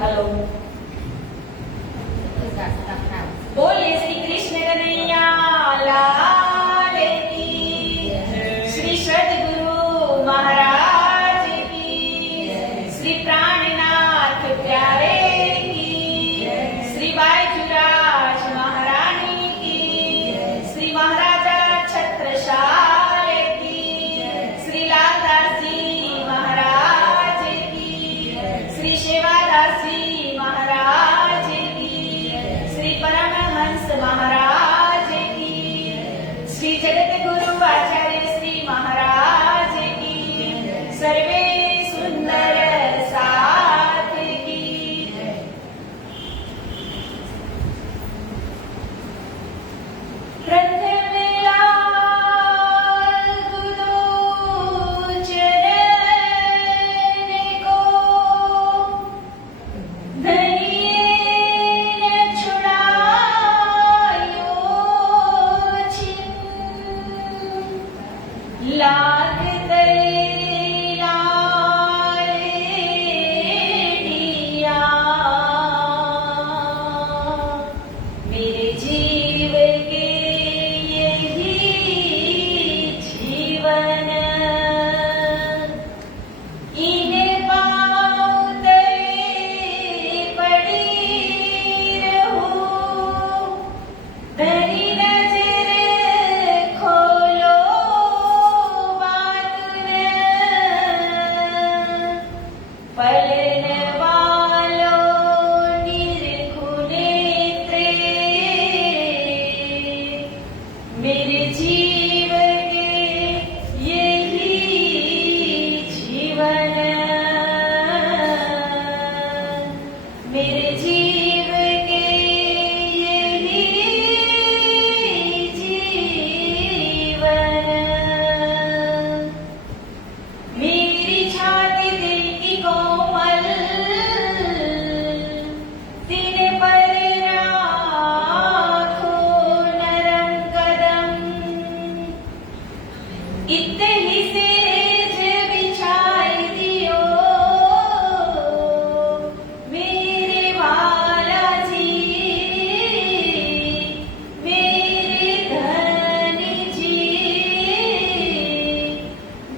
Hello बोले श्री कृष्ण कन्हैया लाल की, श्री सद्गुरु महाराज की, श्री प्राणनाथ प्यारे की, श्री बाईजुराज महारानी की, श्री महाराजा छत्रसाल की, श्री लालदास जी महाराज की, श्री सेवादास जी महाराज की, श्री परमहंस महाराज की, श्री जगत गुरु आचार्य श्री महाराज की, सर्वे सुंदर साथ की। प्रथम लाल गुरु चरण को धनिये न छुड़ायो छिन, लाख तेरी लाल दिया, मेरे जीव के यही जीवन, इन्हें पाँव तले पड़ी रहूं, धनी नजर खोलो बात न, पलन वालों निरखुं नेत्रे, मेरे जीव के यही जीवन, मेरे जीव के यही जीवन, मेरी छाती दिल की कोमल, तिने पर राखो नरम कदम, इतने ही सेज बिछाई दियो मेरे वाला जी, मेरे धन जी,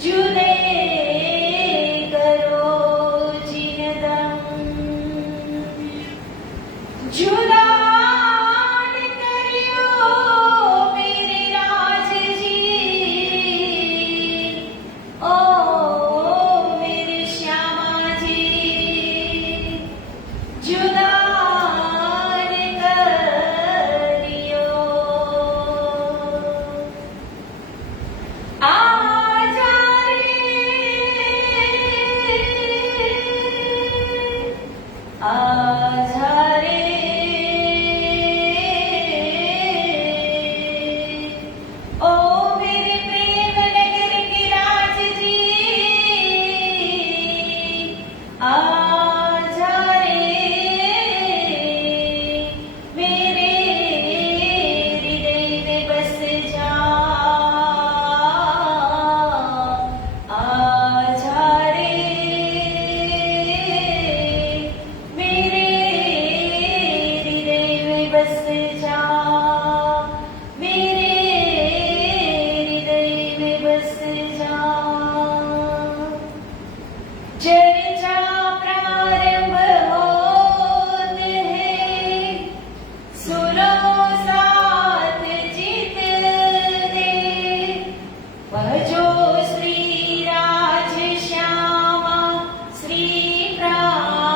जुदे करो जिनदम, जुदा करियो मेरे राज जी, ओ मेरे श्यामा जी, जुदा करियो, आजा रे ओ मेरे प्रेम नगर के राज जी, आजा रे मेरे हृदय में बस जा, आजा रे मेरे हृदय में बस जा, मेरे हृदय में बस जा। चर्चा प्रारंभ होत है, सुनो साथ जीत दे, वह जो श्री राज श्यामा श्री प्राणनाथ,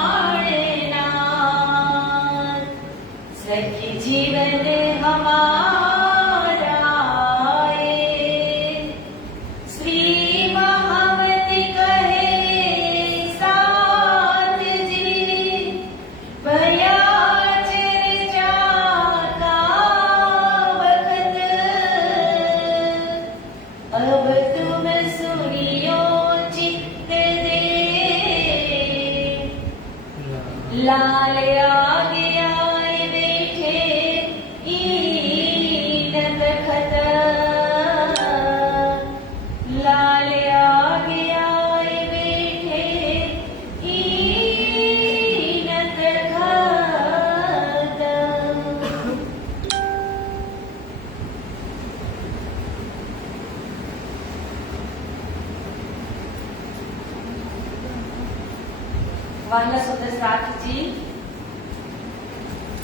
सखी जीवन हमारा है, श्री महावती कहे साथ जी, भया चर्चा का वक्त, अब तुम सुनियो चित्त दे, लाल आगे आए बैठे ईन तखत, लाल आगे आए बैठे ईन વહાલા સુંદર સાથજી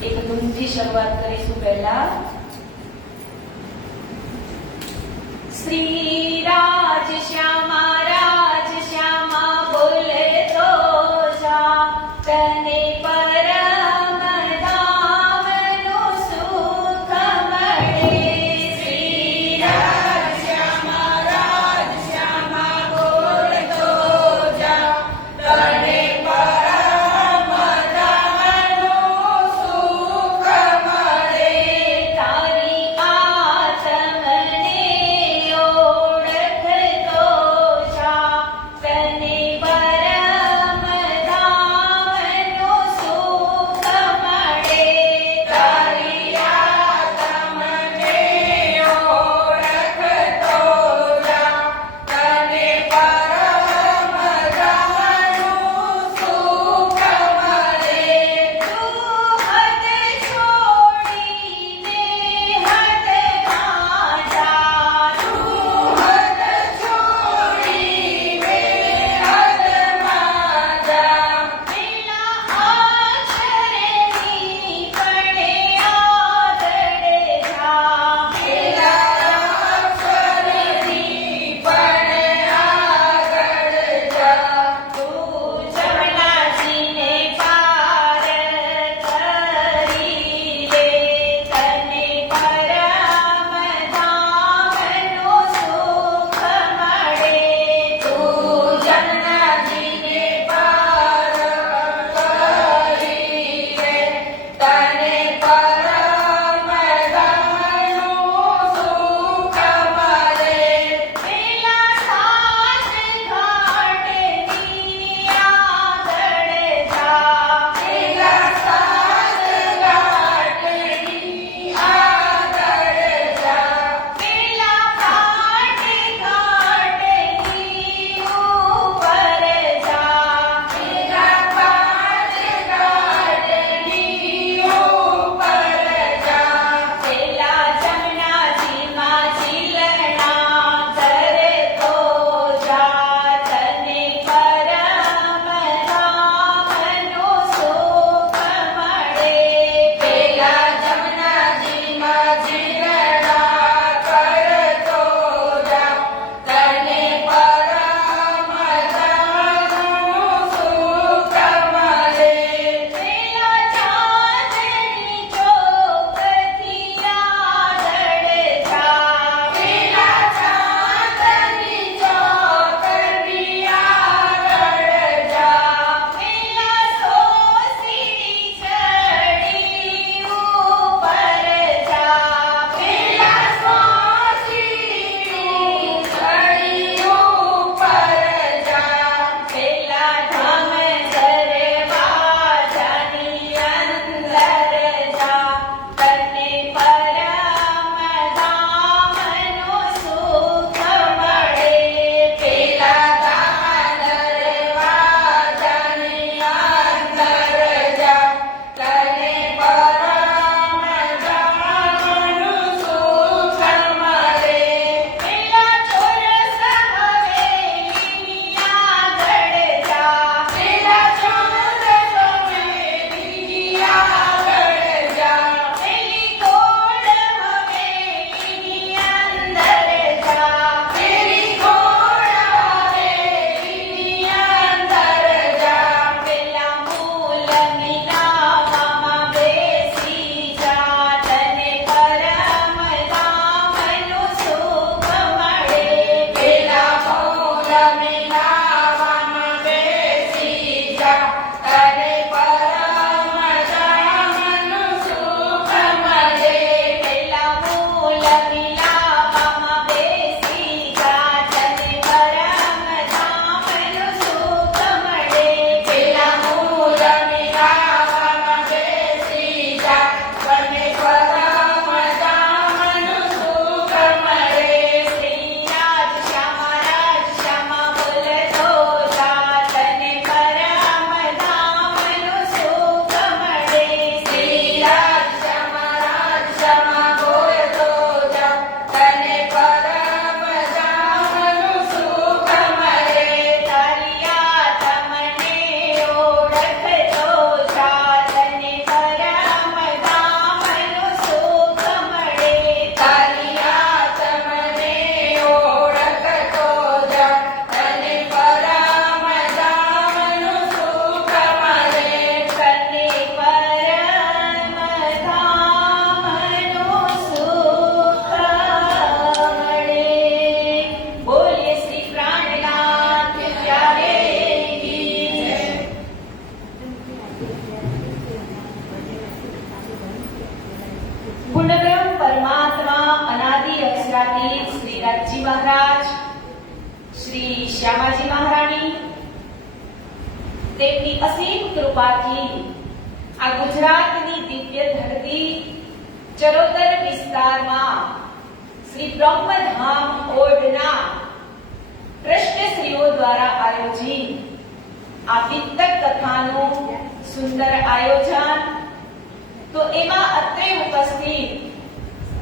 એક ધૂનથી શરૂઆત કરીશું પહેલા. શ્રી રાજ શ્યામા રાજ શ્યામા બોલતો જા તને પરમ ધામનું સુખ મળે. શ્રી રાજ શ્યામા રાજ શ્યામા બોલતો જા તને પરમ ધામનું સુખ મળે. તારી આત્મને ઓળખતો કૃપાથી આ ગુજરાતની દિવ્ય ધરતી ચરોતર વિસ્તારમાં શ્રી બ્રહ્મધામ ઓડના ટ્રસ્ટશ્રીઓ દ્વારા આયોજિત આ વિતક કથાનું સુંદર આયોજન, તો એમાં અત્રે ઉપસ્થિત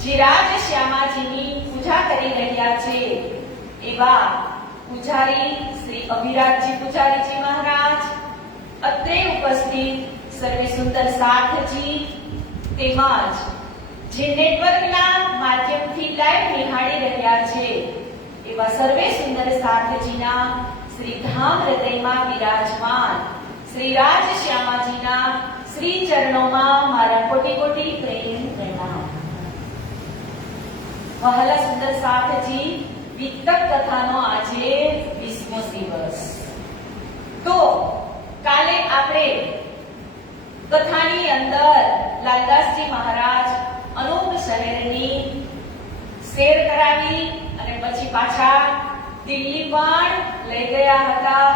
જે રાજ શ્યામાજીની પૂજા કરી રહ્યા છે એવા પૂજારી શ્રી અભિરાજજી પૂજારીજી મહારાજ, અત્રે ઉપસ્થિત સર્વે સુંદર સાથજી, તેમજ જે નેટવર્કના માધ્યમથી લાઈવ નિહાળી રહ્યા છે એવા સર્વે સુંદર સાથજીના શ્રી ધામ હૃદયમાં બિરાજમાન શ્રી રાજ શ્યામાજીના શ્રી ચરણોમાં મારા કોટી કોટી પ્રેમ પ્રણામ. વહાલા સુંદર સાથજી, વિતક કથાનો આજે 20મો દિવસ. તો કાલે આપણે કથાની અંદર લાલદાસજી મહારાજ અનુપ શહેરની શેર કરાવી અને પછી પાછા દિલ્હી પણ લઈ ગયા હતા.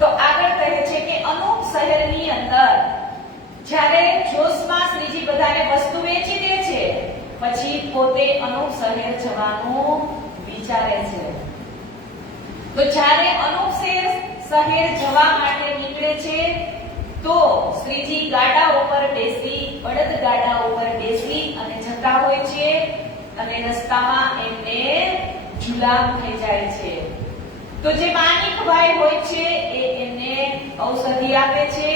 તો આગળ કહે છે કે અનુપ શહેરની અંદર જ્યારે જોશમાં શ્રીજી બધાને વસ્તુ વેચી દે છે, પછી પોતે અનુપ શહેર જવાનું વિચારે છે. તો જ્યારે અનુપ શહેર જવા માટે નીકળે છે તો શ્રીજી ગાડા ઉપર બેસી, બળદ ગાડા ઉપર બેસી અને જતા હોય છે અને રસ્તામાં એમને જુલામ થઈ જાય છે. તો જે માણિકભાઈ હોય છે એ એમને ઔષધિ આપે છે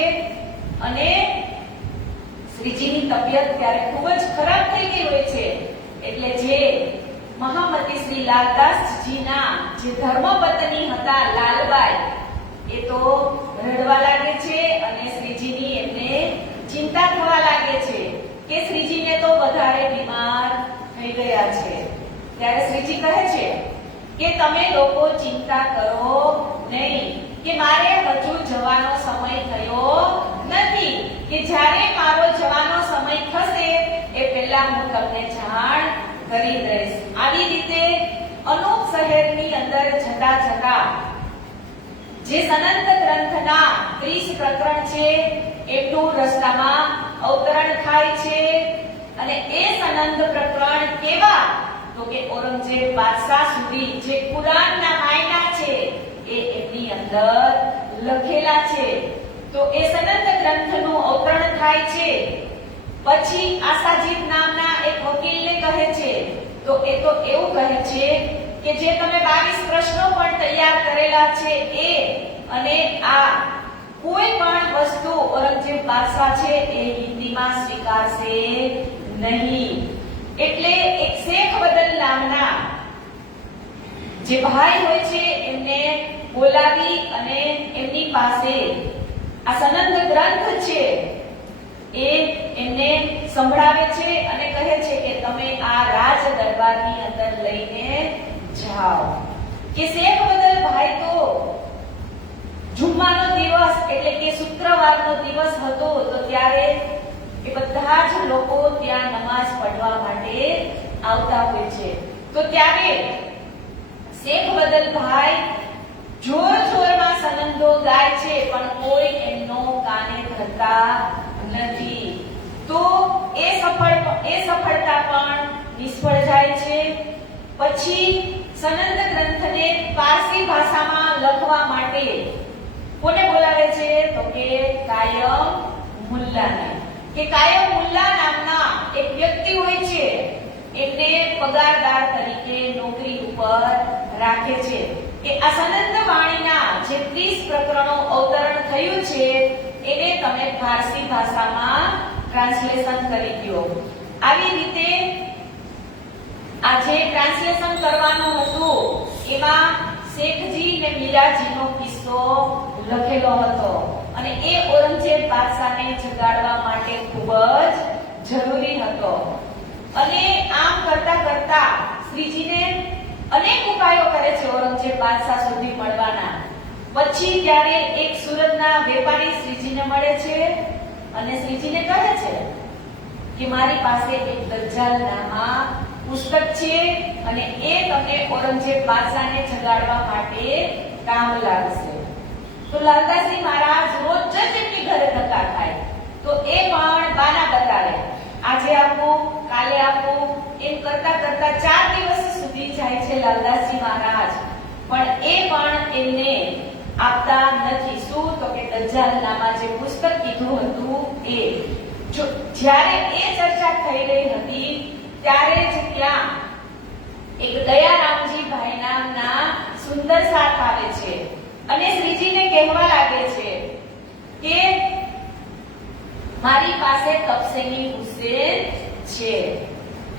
અને શ્રીજીની તબિયત ત્યારે ખૂબ જ ખરાબ થઈ ગઈ હોય છે. એટલે જે મહામતી શ્રી લાલદાસજીના જે ધર્મપત્ની હતા લાલબાઈ, એ તો રડવા લાગે છે અને શ્રીજીની એમને ચિંતા થવા લાગે છે કે શ્રીજીને તો વધારે બીમાર થઈ ગયા છે. ત્યારે શ્રીજી કહે છે કે તમે લોકો ચિંતા કરો નહીં, કે મારે હજુ જવાનો સમય થયો નથી, કે જ્યારે મારો જવાનો સમય થશે એ પહેલા હું તમને જાણ કરી દઈશ. આવી રીતે અનુપ શહેરની અંદર જતા જતા જે સનંદ ગ્રંથના 30 પ્રકરણ છે એનું રસ્તામાં અવતરણ થાય છે. અને એ સનંદ પ્રકરણ કેવા? તો કે ઔરંગઝેબ બાદશાહ સુધી જે કુરાનના માયના છે એ એની અંદર લખેલા છે. તો એ સનંદ ગ્રંથનું અવતરણ થાય છે. પછી આશાજીત નામના એક વકીલને કહે છે, તો એ તો એવું કહે છે કે જે તમે 22 પ્રશ્નો પણ તૈયાર કરેલા છે એ અને આ કોઈ પણ વસ્તુ ઔરંગઝેબ બાદશાહ છે એ હિન્દીમાં સ્વીકારશે નહીં. એટલે એક શેખ બદલ નામના જે ભાઈ હોય છે એમને બોલાવી અને એમની પાસે આ સનંદ ગ્રંથ છે એ એમને સંભળાવે છે અને કહે છે કે તમે આ રાજ દરબારની અંદર લઈને જાઓ. કે શેખ બદલ ભાઈ તો જુમ્માનો દિવસ એટલે કે શુક્રવારનો દિવસ હતો, તો ત્યારે એ બધા જ લોકો ત્યાં નમાઝ પઢવા માટે આવતા હોય છે. તો ત્યારે શેખ બદલ ભાઈ જોર જોરમાં સનંદો ગાય છે પણ કોઈ એમનો કાને ધરતા નથી. તો એ સફળતા પણ નિષ્ફળ જાય છે. પછી સનંદ ગ્રંથને પારસી ભાષામાં લખવા માટે કોને બોલાવે છે? તો કે કાયમ મુલ્લાને. કે કાયમ મુલ્લા નામના એક વ્યક્તિ હોય છે, એમને પગારદાર તરીકે નોકરી ઉપર રાખે છે. કે આ સનંદ વાણીના જે 30 પ્રકરણો અવતરણ થયું છે એને તમે ફારસી ભાષામાં ટ્રાન્સલેશન કરી દો. આવી રીતે આ જે ટ્રાન્સલેશન કરવાનું હતું એમાં શેખજી ને મીરાજીનો કિસ્સો લખેલો હતો અને એ ઔરંગઝેબ બાદશાહને જગાડવા માટે ખૂબ જ જરૂરી હતો. અને આમ કરતા કરતા શ્રીજીને અનેક ઉપાયો કરે છે ઔરંગઝેબ બાદશાહ સુધી મળવાના. પછી ત્યારે એક સુરતના વેપારી શ્રીજીને મળે છે અને શ્રીજીને કહે છે કે મારી પાસે એક દજ્જાલ નામા પુસ્તક છે અને એ તમને ઔરંગઝેબ બાદશાહને જગાડવા માટે કામ લાગશે. તો લાલદાસજી મહારાજ રોજ જ એમની ઘરે ધક્કા ખાય. તો એ પણ બાના બતાવે, આજે આપું, કાલે આપું, એમ કરતા કરતા 4 દિવસ સુધી જાય છે લાલદાસજી મહારાજ, પણ એ પણ એમને આપતા નથી. શું? તો કે દજ્જાલનામા જે પુસ્તક કીધું હતું એ. જ્યારે એ ચર્ચા થઈ રહી હતી ત્યારે જ ત્યાં એક દયારામજી ભાઈ નામના સુંદર સાથ આવે છે અને શ્રીજીને કહેવા લાગે છે કે મારી પાસે તપસ્વી હુસેન છે,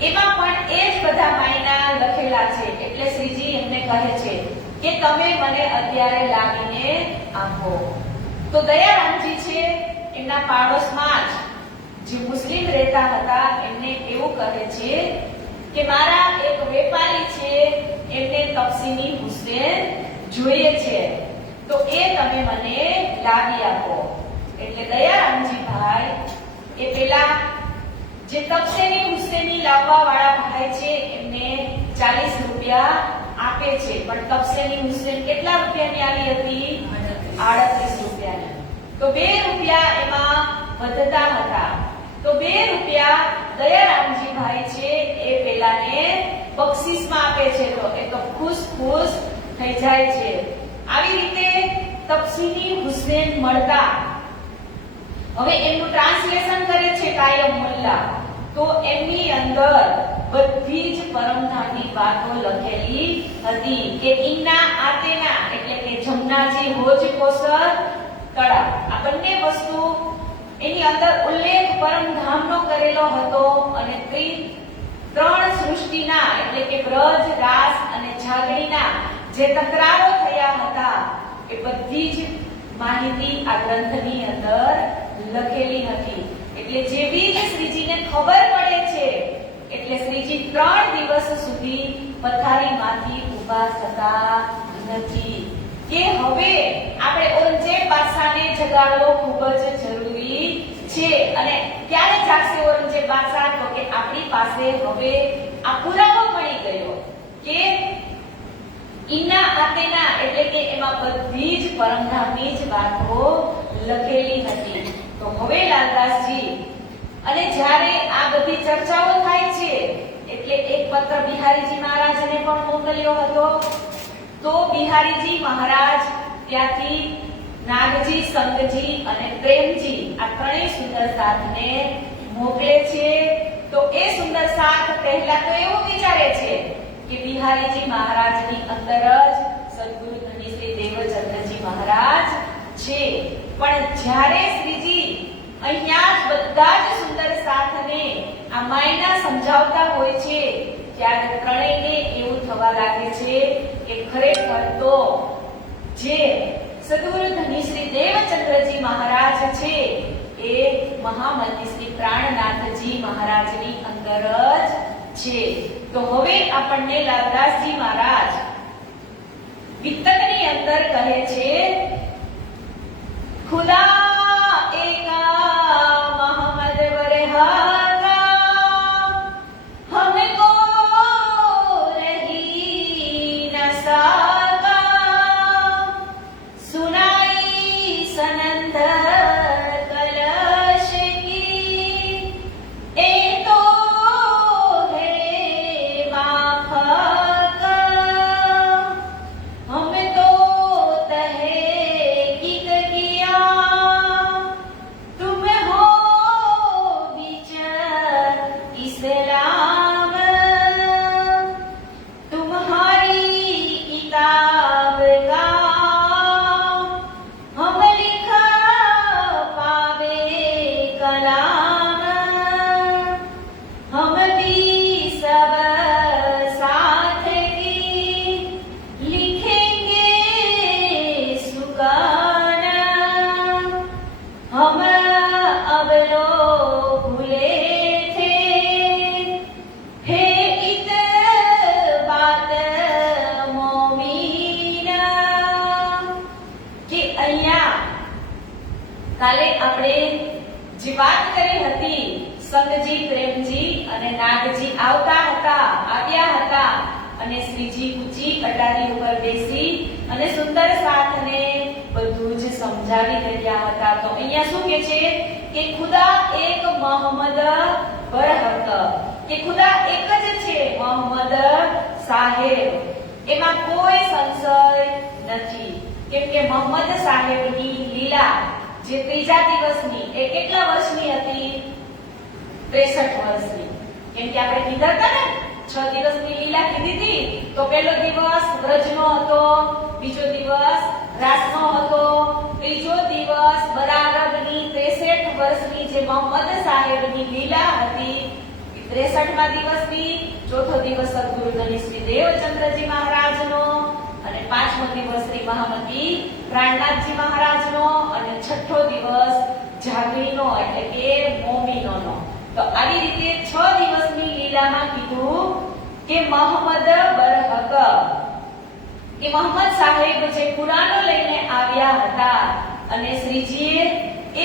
એમાં પણ એ જ બધા માયના લખેલા છે. એટલે શ્રીજી એમને કહે છે કે તમે મને અત્યારે લાવીને આપો. તો દયારામજી છે એમના પાડોશમાં જ જે મુસ્લિમ રહેતા હતા એમને એવું કહે છે કે મારા એક વેપારી છે, એમને તપસ્વી હુસેન જોઈએ છે, તો એ તમે મને લાવી આપો. એટલે દયારામજી ભાઈ એ પેલા જે તપસ્વી હુસેની લાવવા વાળા ભાઈ છે એમને 40 રૂપિયા આપે છે, પણ તપસ્વી હુસેન કેટલા રૂપિયાની આવી હતી? 38 રૂપિયાની. તો 2 રૂપિયા એમાં વધતા હતા. તો 2 રૂપિયા દયારામજી ભાઈ છે એ પેલાને બક્ષિસમાં આપે છે. તો એ તો ખુશ ખુશ થઈ જાય છે. આવી રીતે તપસ્વી હુસેન મળતા હવે એમનું ટ્રાન્સલેશન કરે છે કાયમ મુલ્લા. તો એમની અંદર બધી જ પરમધામની વાતો લખેલી હતી કે ઇન્ના આતેના એટલે કે જમનાજી હોજ કોસર તળા, આ બંને વસ્તુ એની અંદર ઉલ્લેખ પરમધામનો કરેલો હતો. અને ત્રણ સૃષ્ટિના એટલે કે બ્રજ, રાસ અને જાગણીના જે તકરારો થયા હતા એ બધી જ માહિતી આ ગ્રંથની અંદર લખેલી હતી. એટલે જેવી જ શ્રીજીને ખબર પડે છે એટલે શ્રીજી 3 દિવસ સુધી પથારીમાંથી ઊભા થતા નથી કે હવે આપણે ઔરંગઝેબ બાદશાહને જગાડવો ખૂબ જ જરૂરી છે. અને ક્યારે જાગશે ઔરંગઝેબ બાદશાહ? તો કે આપણી પાસે હવે આ પુરાવો મળી ગયો કે ઇન્ના આતેના એટલે કે એમાં બધી જ પરમધામની જ વાતો લખેલી હતી. તો હવે લાલદાસજી અને જ્યારે આ બધી ચર્ચાઓ થાય છે એટલે એક પત્ર બિહારીજી મહારાજને પણ મોકલ્યો હતો. તો બિહારીજી મહારાજ ત્યાંથી નાગજી, સંગજી અને પ્રેમજી આ ત્રણેય સુંદર સાથને મોકલે છે. તો એ સુંદર સાથ પહેલા તો એવું વિચારે છે કે બિહારીજી મહારાજની અંદર જ સદગુરુ ધની શ્રી દેવચંદ્રજી મહારાજ છે. પણ જ્યારે શ્રીજી અહીંયા જ બધા જ સુંદર સાથને આ માયના સમજાવતા હોય છે ત્યારે ત્રણેયને એવું થવા લાગે છે કે ખરેખર તો જે સદગુરુ ધની શ્રી દેવચંદ્રજી મહારાજ છે એ મહામંત્રી શ્રી પ્રાણનાથજી મહારાજની અંદર જ છે. તો હવે આપણને લાલદાસજી મહારાજ વિતકની અંદર કહે છે ખુદા કાલે આપણે જે વાત કરી હતી સંગજી, પ્રેમજી અને નાગજી આવ્યા હતા અને શ્રીજી ઊંચી અટારી ઉપર બેસી અને સુંદર સાથને બધું જ સમજાવી રહ્યા હતા. તો અહીંયા શું કે છે કે ખુદા એક મોહમ્મદ બરહક, કે ખુદા એક જ છે મોહમ્મદ સાહેબ, એમાં કોઈ સંશય નથી. કેમ કે મોહમ્મદ સાહેબની લીલા જે ત્રીજા દિવસની એ કેટલા વર્ષની હતી? 63 વર્ષની. કેમ કે આપણે કીધા હતા ને 6 દિવસની લીલા કીધી હતી. તો પહેલો દિવસ વ્રજનો હતો, બીજો દિવસ રાસનો હતો, ત્રીજો દિવસ બરારબની 63 વર્ષની જે મોહમ્મદ સાહેબની લીલા હતી 63મા દિવસની, ચોથો દિવસ સદગુરુ ધની શ્રી દેવચંદ્રજી મહારાજનો, અને 5મો દિવસ શ્રી મહામતી પ્રાણનાથજી મહારાજનો, અને 6થો દિવસ જાગરીનો એટલે કે મોમીનોનો. તો આવી રીતે 6 દિવસની લીલામાં કીધું કે મોહમ્મદ બરહક, કે મોહમ્મદ સાહેબ જે કુરાનો લઈને આવ્યા હતા અને શ્રીજીએ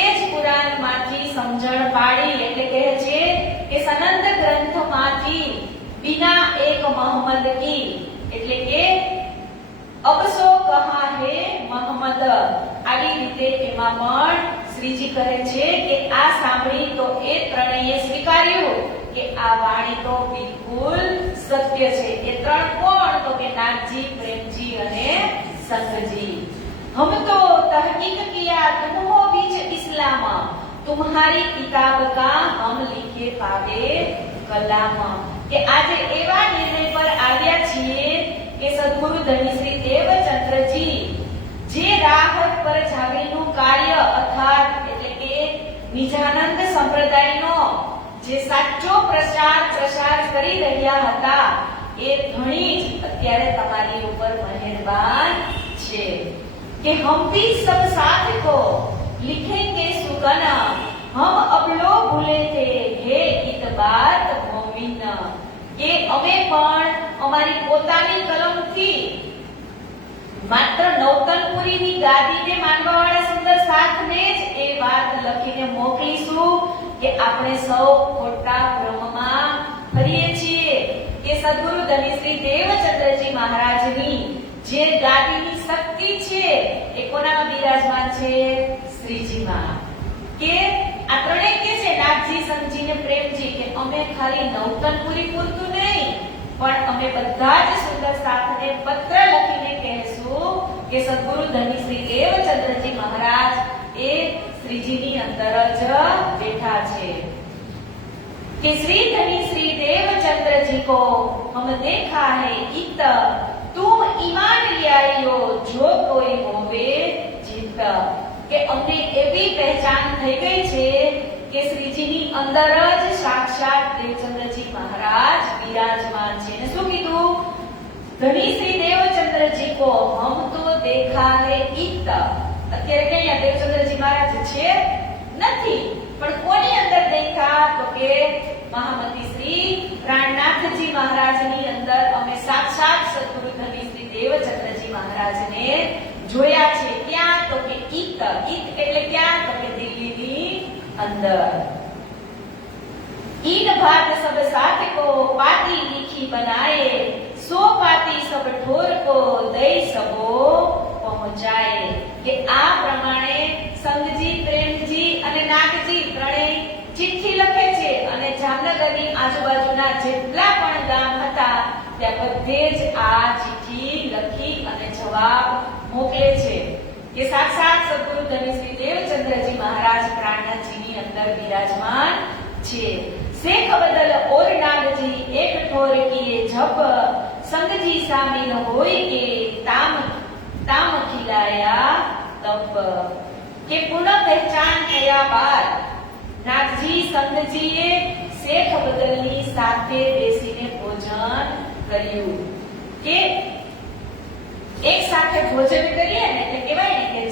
એ જ કુરાનમાંથી સમજણ પાડી, એટલે કહે છે કે સનંદ ગ્રંથમાંથી બિના એક મોહમ્મદ કી, એટલે કે અબસો કહા હે મોહમ્મદ. આવી રીતે એમાં પણ શ્રીજી કહે છે કે આ સાંભળી તો એ ત્રણેય સ્વીકાર્યું કે આ વાણી તો બિલકુલ સત્ય છે. એ ત્રણ કોણ? તો કે નાથજી, પ્રેમજી અને સંતજી. हम तो तहकीक किया तुम हो बीच इस्लाम, तुम्हारी किताब का हम लिखे पावे कलाम. કે આજે એવા નિર્ણય પર આવ્યા છીએ કે સદગુરુ ધની શ્રી દેવચંદ્રજી જે રાહત પર જાગીરનું કાર્ય અર્થાત એટલે કે નિજાનંદ સંપ્રદાયનો જે સાચો પ્રસાર કરી રહ્યા હતા એ ઘણી જ અત્યારે તમારી ઉપર મહેરબાન છે. कि हम भी सब साथ को लिखेंगे सुगन, हम अब लो भूले थे हे इत बात मोमिन. કે અમે પણ અમારી પોતાની કલમથી માત્ર નૌતનપુરીની ગાદીને માનવાવાળા સુંદર સાથને જ એ વાત લખીને મોકલીશું કે આપણે સૌ ખોટા ભ્રમમાં ફરીએ છીએ. કે સદગુરુ ધની શ્રી દેવચંદ્રજી મહારાજની જે ગાદીની શક્તિ છે એ કોનામાં બિરાજમાન છે? શ્રીજીમાં. કે આ ત્રણેય કે છે નાથજી, સંતજી ને પ્રેમજી કે અમે ખાલી નૌતનપુરી પૂરતું નહીં પણ અમે બધા જ સુંદર સાથને પત્ર લખીને કહેશું કે સદગુરુ ધની શ્રી દેવચંદ્રજી મહારાજ એ શ્રીજીની અંદર જ બેઠા છે. कि श्री धनी श्री देवचंद्र जी को हम देखा है इत, तुम ईमान लियायो जो कोई होवे जीत. કે અમને એવી પહેચાન થઈ ગઈ છે કે શ્રીજીની અંદર જ સાક્ષાત દેવચંદ્રજી મહારાજ બિરાજમાન છે. ને શું કીધું? ધની શ્રી દેવચંદ્રજી को हम तो देखा है इत. અત્યારે ક્યાં દેવચંદ્રજી મહારાજ છે? નથી. પણ કોની અંદર દેખા? તો કે મહામતી શ્રી પ્રાણનાથજી મહારાજની અંદર અમે સાક્ષાત સદગુરુ ધની શ્રી દેવચંદ્રજી મહારાજને જોયા છે. ક્યાં? તો કે ઈત. ઈત એટલે ક્યાં? તો કે દિલ્હીની અંદર. इन भात सब साथ को पाती लिखी बनाए, सो पाती सब ठोर को दई सबो पहुंचाए. કે આ પ્રમાણે સંગજી, પ્રેમજી અને નાગજી ત્રણેય ચિઠ્ઠી લખે છે અને જામનગરની આજુબાજુના જેટલા પણ ગામ હતા ત્યાં બધે જ આ ચિઠ્ઠી લખી અને જવાબ મોકલે છે કે સાક્ષાત સદગુરુ ધની શ્રી દેવચંદ્રજી મહારાજ પ્રાણનાથજીની અંદર બિરાજમાન છે. શેખ બદલ ઓર નાગજી એક ઠોર કીએ જબ, સંગજી સામિલ હોય કે તામ તામ ખિલાયા તબ. કે પુનઃ પહેચાન થયા બાદ નાગજી સંતજીએ શેખ બદલની સાથે બેસીને ભોજન કર્યું. કે એક સાથે ભોજન કરીએ ને એટલે કહેવાય ને કે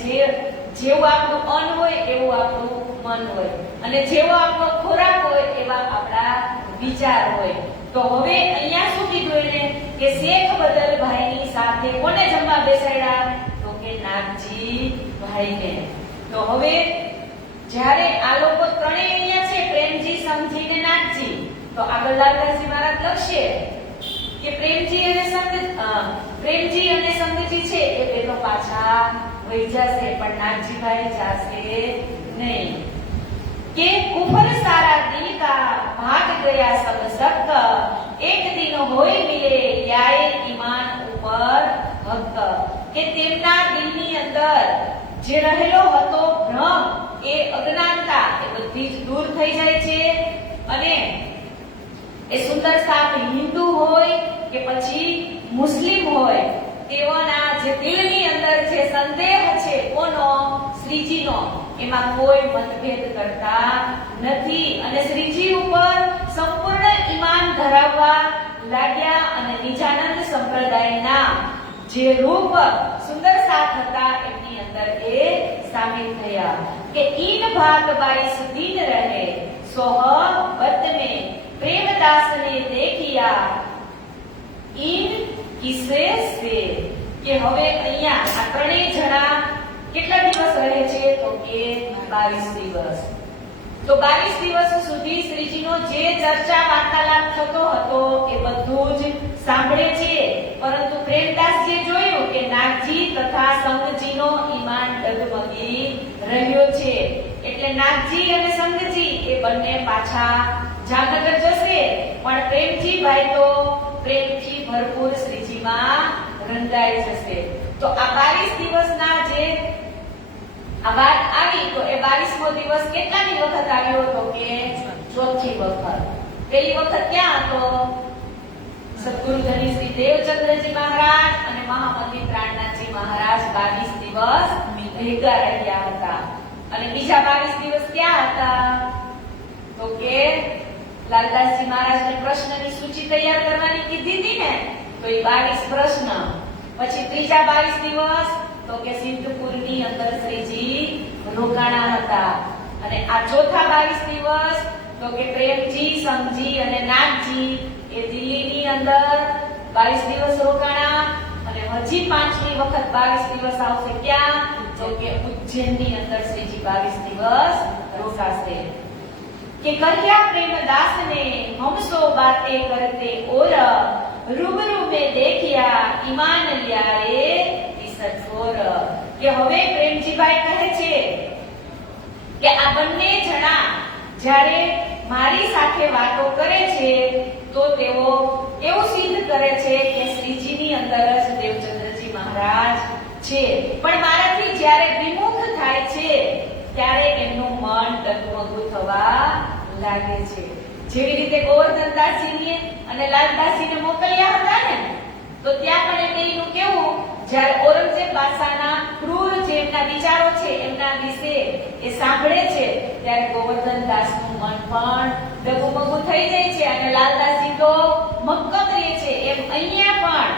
જેવું આપણું અન્ન હોય એવું આપણું મન હોય, અને જેવો આપણો ખોરાક હોય એવા આપણા વિચાર હોય. તો હવે અહીંયા શું કીધું એને? કે શેખ બદલભાઈની સાથે કોને જમવા બેસાડ્યા? તો કે નાગજી ભાઈને. તો હવે જ્યારે આ લોકો ત્રણેય અહીંયા છે, પ્રેમજી, સંતજી ને નાગજી, તો આગળ લાલદાસજી મહારાજ લખશે કે પ્રેમજી અને સંતજી છે એ બેનો પાછા વહી જશે, પણ નાગજીભાઈ જાશે નહીં. કે કુફર સારા દિલ કા ભાગ ગયા સબ સક, એક દિન હોય મિલે યાએ ઈમાન ઉપર હક. કે તેમના દિલની અંદર જે રહેલો હતો ભ્રમ, એ અજ્ઞાનતા, એ બધી જ દૂર થઈ જાય છે. અને એ સુંદર સાથ હિન્દુ હોય કે પછી મુસ્લિમ હોય, તેઓના જે દિલની અંદર જે સંદેહ છે, કોનો? શ્રીજીનો, એમાં કોઈ મતભેદ કરતા નથી. અને શ્રીજી ઉપર સંપૂર્ણ ઈમાન ધરાવવા લાગ્યા. અને નિજાનંદ સંપ્રદાયના જે રૂપ સુંદર સાથ હતા, એમની અંદર એ સામેલ થયા. કે ઈન ભાગ 22 દિન રહે સોહબત में प्रेमदास ने देखिया इन किसे से. કે હવે અહીંયા આ ત્રણેય જણા કેટલા દિવસ રહે છે? તો કે 22 દિવસ. તો 22 દિવસ સુધી શ્રીજીનો જે ચર્ચા વાર્તાલાપ થતો હતો એ બધું જ સાંભળે છે. પરંતુ પ્રેમદાસજીએ જોયું કે નાગજી તથા સંઘજીનો ઈમાન ડગમગી રહ્યો છે. એટલે નાગજી અને સંઘજી એ બંને પાછા જામનગર જશે, પણ પ્રેમજીભાઈ તો પ્રેમથી ભરપૂર શ્રીજીમાં રંગાઈ જશે. તો આ 22 દિવસના જે આ વાત આવી, તો એ 22મો દિવસ કેટલામી વખત આવ્યો? તો કે ચોથી વખત. પહેલી વખત ક્યાં હતો? સદગુરુ ધની શ્રી દેવચંદ્રજી મહારાજ અને મહામંત્રી પ્રાણનાથજી મહારાજ 22 દિવસ ભેગા રહ્યા હતા. અને બીજા 22 દિવસ ક્યાં હતા? તો કે લાલદાસજી મહારાજને પ્રશ્નની સૂચિ તૈયાર કરવાની કીધી હતી ને, તો એ 22 પ્રશ્ન. પછી ત્રીજા 22 દિવસ તો કે સિદ્ધપુરની અંદર શ્રીજી રોકાણા હતા. અને આ ચોથા 22 દિવસ તો કે પ્રેમજી, સંઘજી અને નાગજી એ દિલ્હીની અંદર 22 દિવસ રોકાણા. અને હજી પાંચમી વખત 22 દિવસ આવશે ક્યાં? તો કે ઉજ્જૈનની અંદર શ્રીજી 22 દિવસ રોકાશે. કે કહ્યા પ્રેમદાસ ને હમ સો બાતે કરતે ઓર, રૂબરૂ में देखिया ईमान लियाए ईसठોર. કે હવે પ્રેમજીભાઈ કહે છે કે આ બંને જણા જ્યારે મારી સાથે વાતો કરે છે, તો તેઓ એવું સિદ્ધ કરે છે કે શ્રીજીની અંદર જ દેવચંદ્રજી મહારાજ છે. પણ મારાથી જ્યારે વિમુખ થાય છે, ત્યારે એમનું મન ડગમગું થવા લાગે છે. જેવી રીતે ગોવર્ધનદાસજીને અને લાલદાસજીને મોકલ્યા હતા ને, તો ત્યાં પણ એમનું કેવું, જ્યારે ઔરંગઝેબ બાદશાહના ક્રૂર જે એમના વિચારો છે એમના વિશે એ સાંભળે છે, ત્યારે ગોવર્ધનદાસનું મન પણ ડગમગું થઈ જાય છે. અને લાલદાસજી તો મક્કમ રહે છે. એમ અહીંયા પણ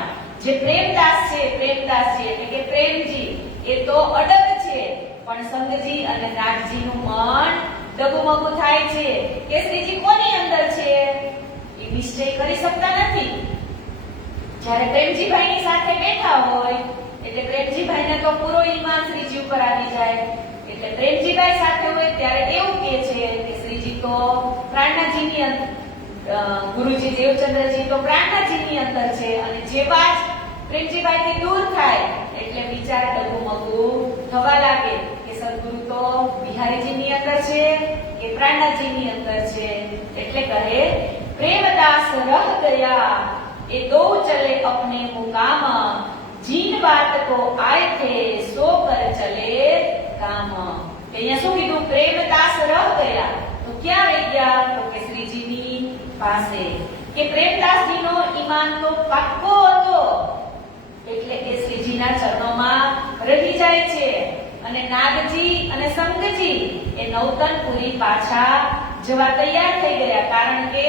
જે પ્રેમદાસજી એટલે કે પ્રેમજી એ તો અડગ છે, પણ સંઘજી અને નાગજીનું મન ડગમગું થાય છે કે શ્રીજી કોની અંદર છે એ નિશ્ચય કરી શકતા નથી. જ્યારે પ્રેમજીભાઈની સાથે બેઠા હોય એટલે પ્રેમજીભાઈને તો પૂરો ઈમાન શ્રીજી ઉપર આવી જાય. એટલે પ્રેમજીભાઈ સાથે હોય ત્યારે એવું કહે છે કે શ્રીજી તો પ્રાણનાથજીની અંદર, ગુરુજી દેવચંદ્રજી તો પ્રાણનાથજીની અંદર છે. અને જેવા જ પ્રેમજીભાઈથી દૂર થાય એટલે વિચાર ડગમગું થવા લાગે કે સદગુરુ તો બિહારીજીની અંદર છે કે પ્રાણનાથજીની અંદર છે. એટલે કહે પ્રેમદાસ રહ ગયા એ દો ચલે अपने मुकाम, जिन बात को आए थे सो कर चले काम. અહીંયા શું કીધું? પ્રેમદાસ રહ ગયા. તો ક્યાં રહી ગયા? તો કે શ્રીજીની પાસે. કે પ્રેમદાસજીનો ઈમાન તો પાક્કો હતો, એટલે કે શ્રીજીના ચરણોમાં રહી જાય છે. અને નાગજી અને સંઘજી એ નવતનપુરી પાછા જવા તૈયાર થઈ ગયા, કારણ કે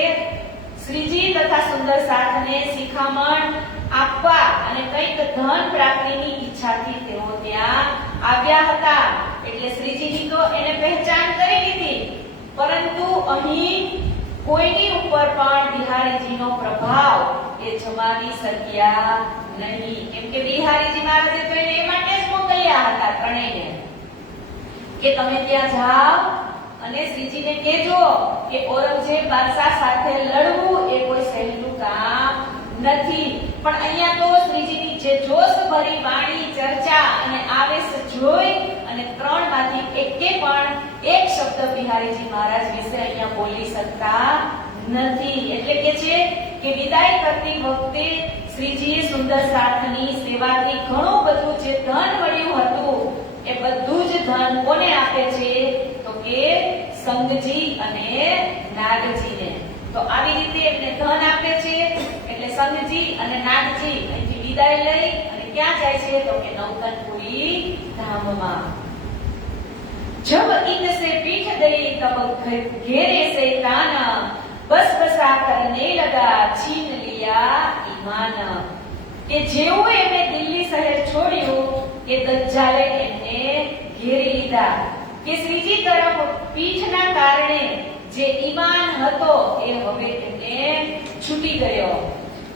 શ્રીજી તથા સુંદર સાથને શિખામણ આપવા અને કંઈક ધન પ્રાપ્તિની ઈચ્છાથી તેઓ ત્યાં આવ્યા હતા. એટલે શ્રીજીની તો એને પહેચાન કરી લીધી, પરંતુ અહીં કોઈની ઉપર પણ બિહારીજીનો પ્રભાવ એ જમાવી શક્યા નહીં. કેમ કે બિહારીજી મહારાજે તો એને એ માટે જ મોકલ્યા હતા ત્રણેયને કે તમે ત્યાં જાઓ અને શ્રીજીને કહેજો કે ઔરંગઝેબ બાદશાહ સાથે લડવું એ કોઈ સહેલું કામ નથી. પણ અહીંયા તો શ્રીજીની જે જોશ ભરી વાણી ચર્ચા અને આવેશ જોઈ અને ત્રણમાંથી એકે પણ એક શબ્દ બિહારીજી મહારાજ વિશે અહીંયા બોલી શકતા નથી. એટલે કે છે કે વિદાય કરતી વખતે શ્રીજીએ સુંદર સાથની સેવાથી ઘણું બધું જે ધન મળ્યું હતું એ બધું જ ધન કોને આપે છે તો કે સંગજી અને નાગજીને. તો આવી રીતે એમને ધન આપે છે. એટલે સંગજી અને નાગજી અહીંથી વિદાય લઈ અને ક્યાં જાય છે તો કે નવતનપુરી ધામમાં. जब इनसे पीठ गई तब घेरे से ताना बस बसा करने लगा छीन लिया ईमान. કે જેવું એમને દિલ્હી શહેર છોડ્યું કે દજ્જાલે એમને ઘેરી લીધા. કે શ્રીજી તરફ પીઠના કારણે જે ઈમાન હતો એ હવે એમને છૂટી ગયો.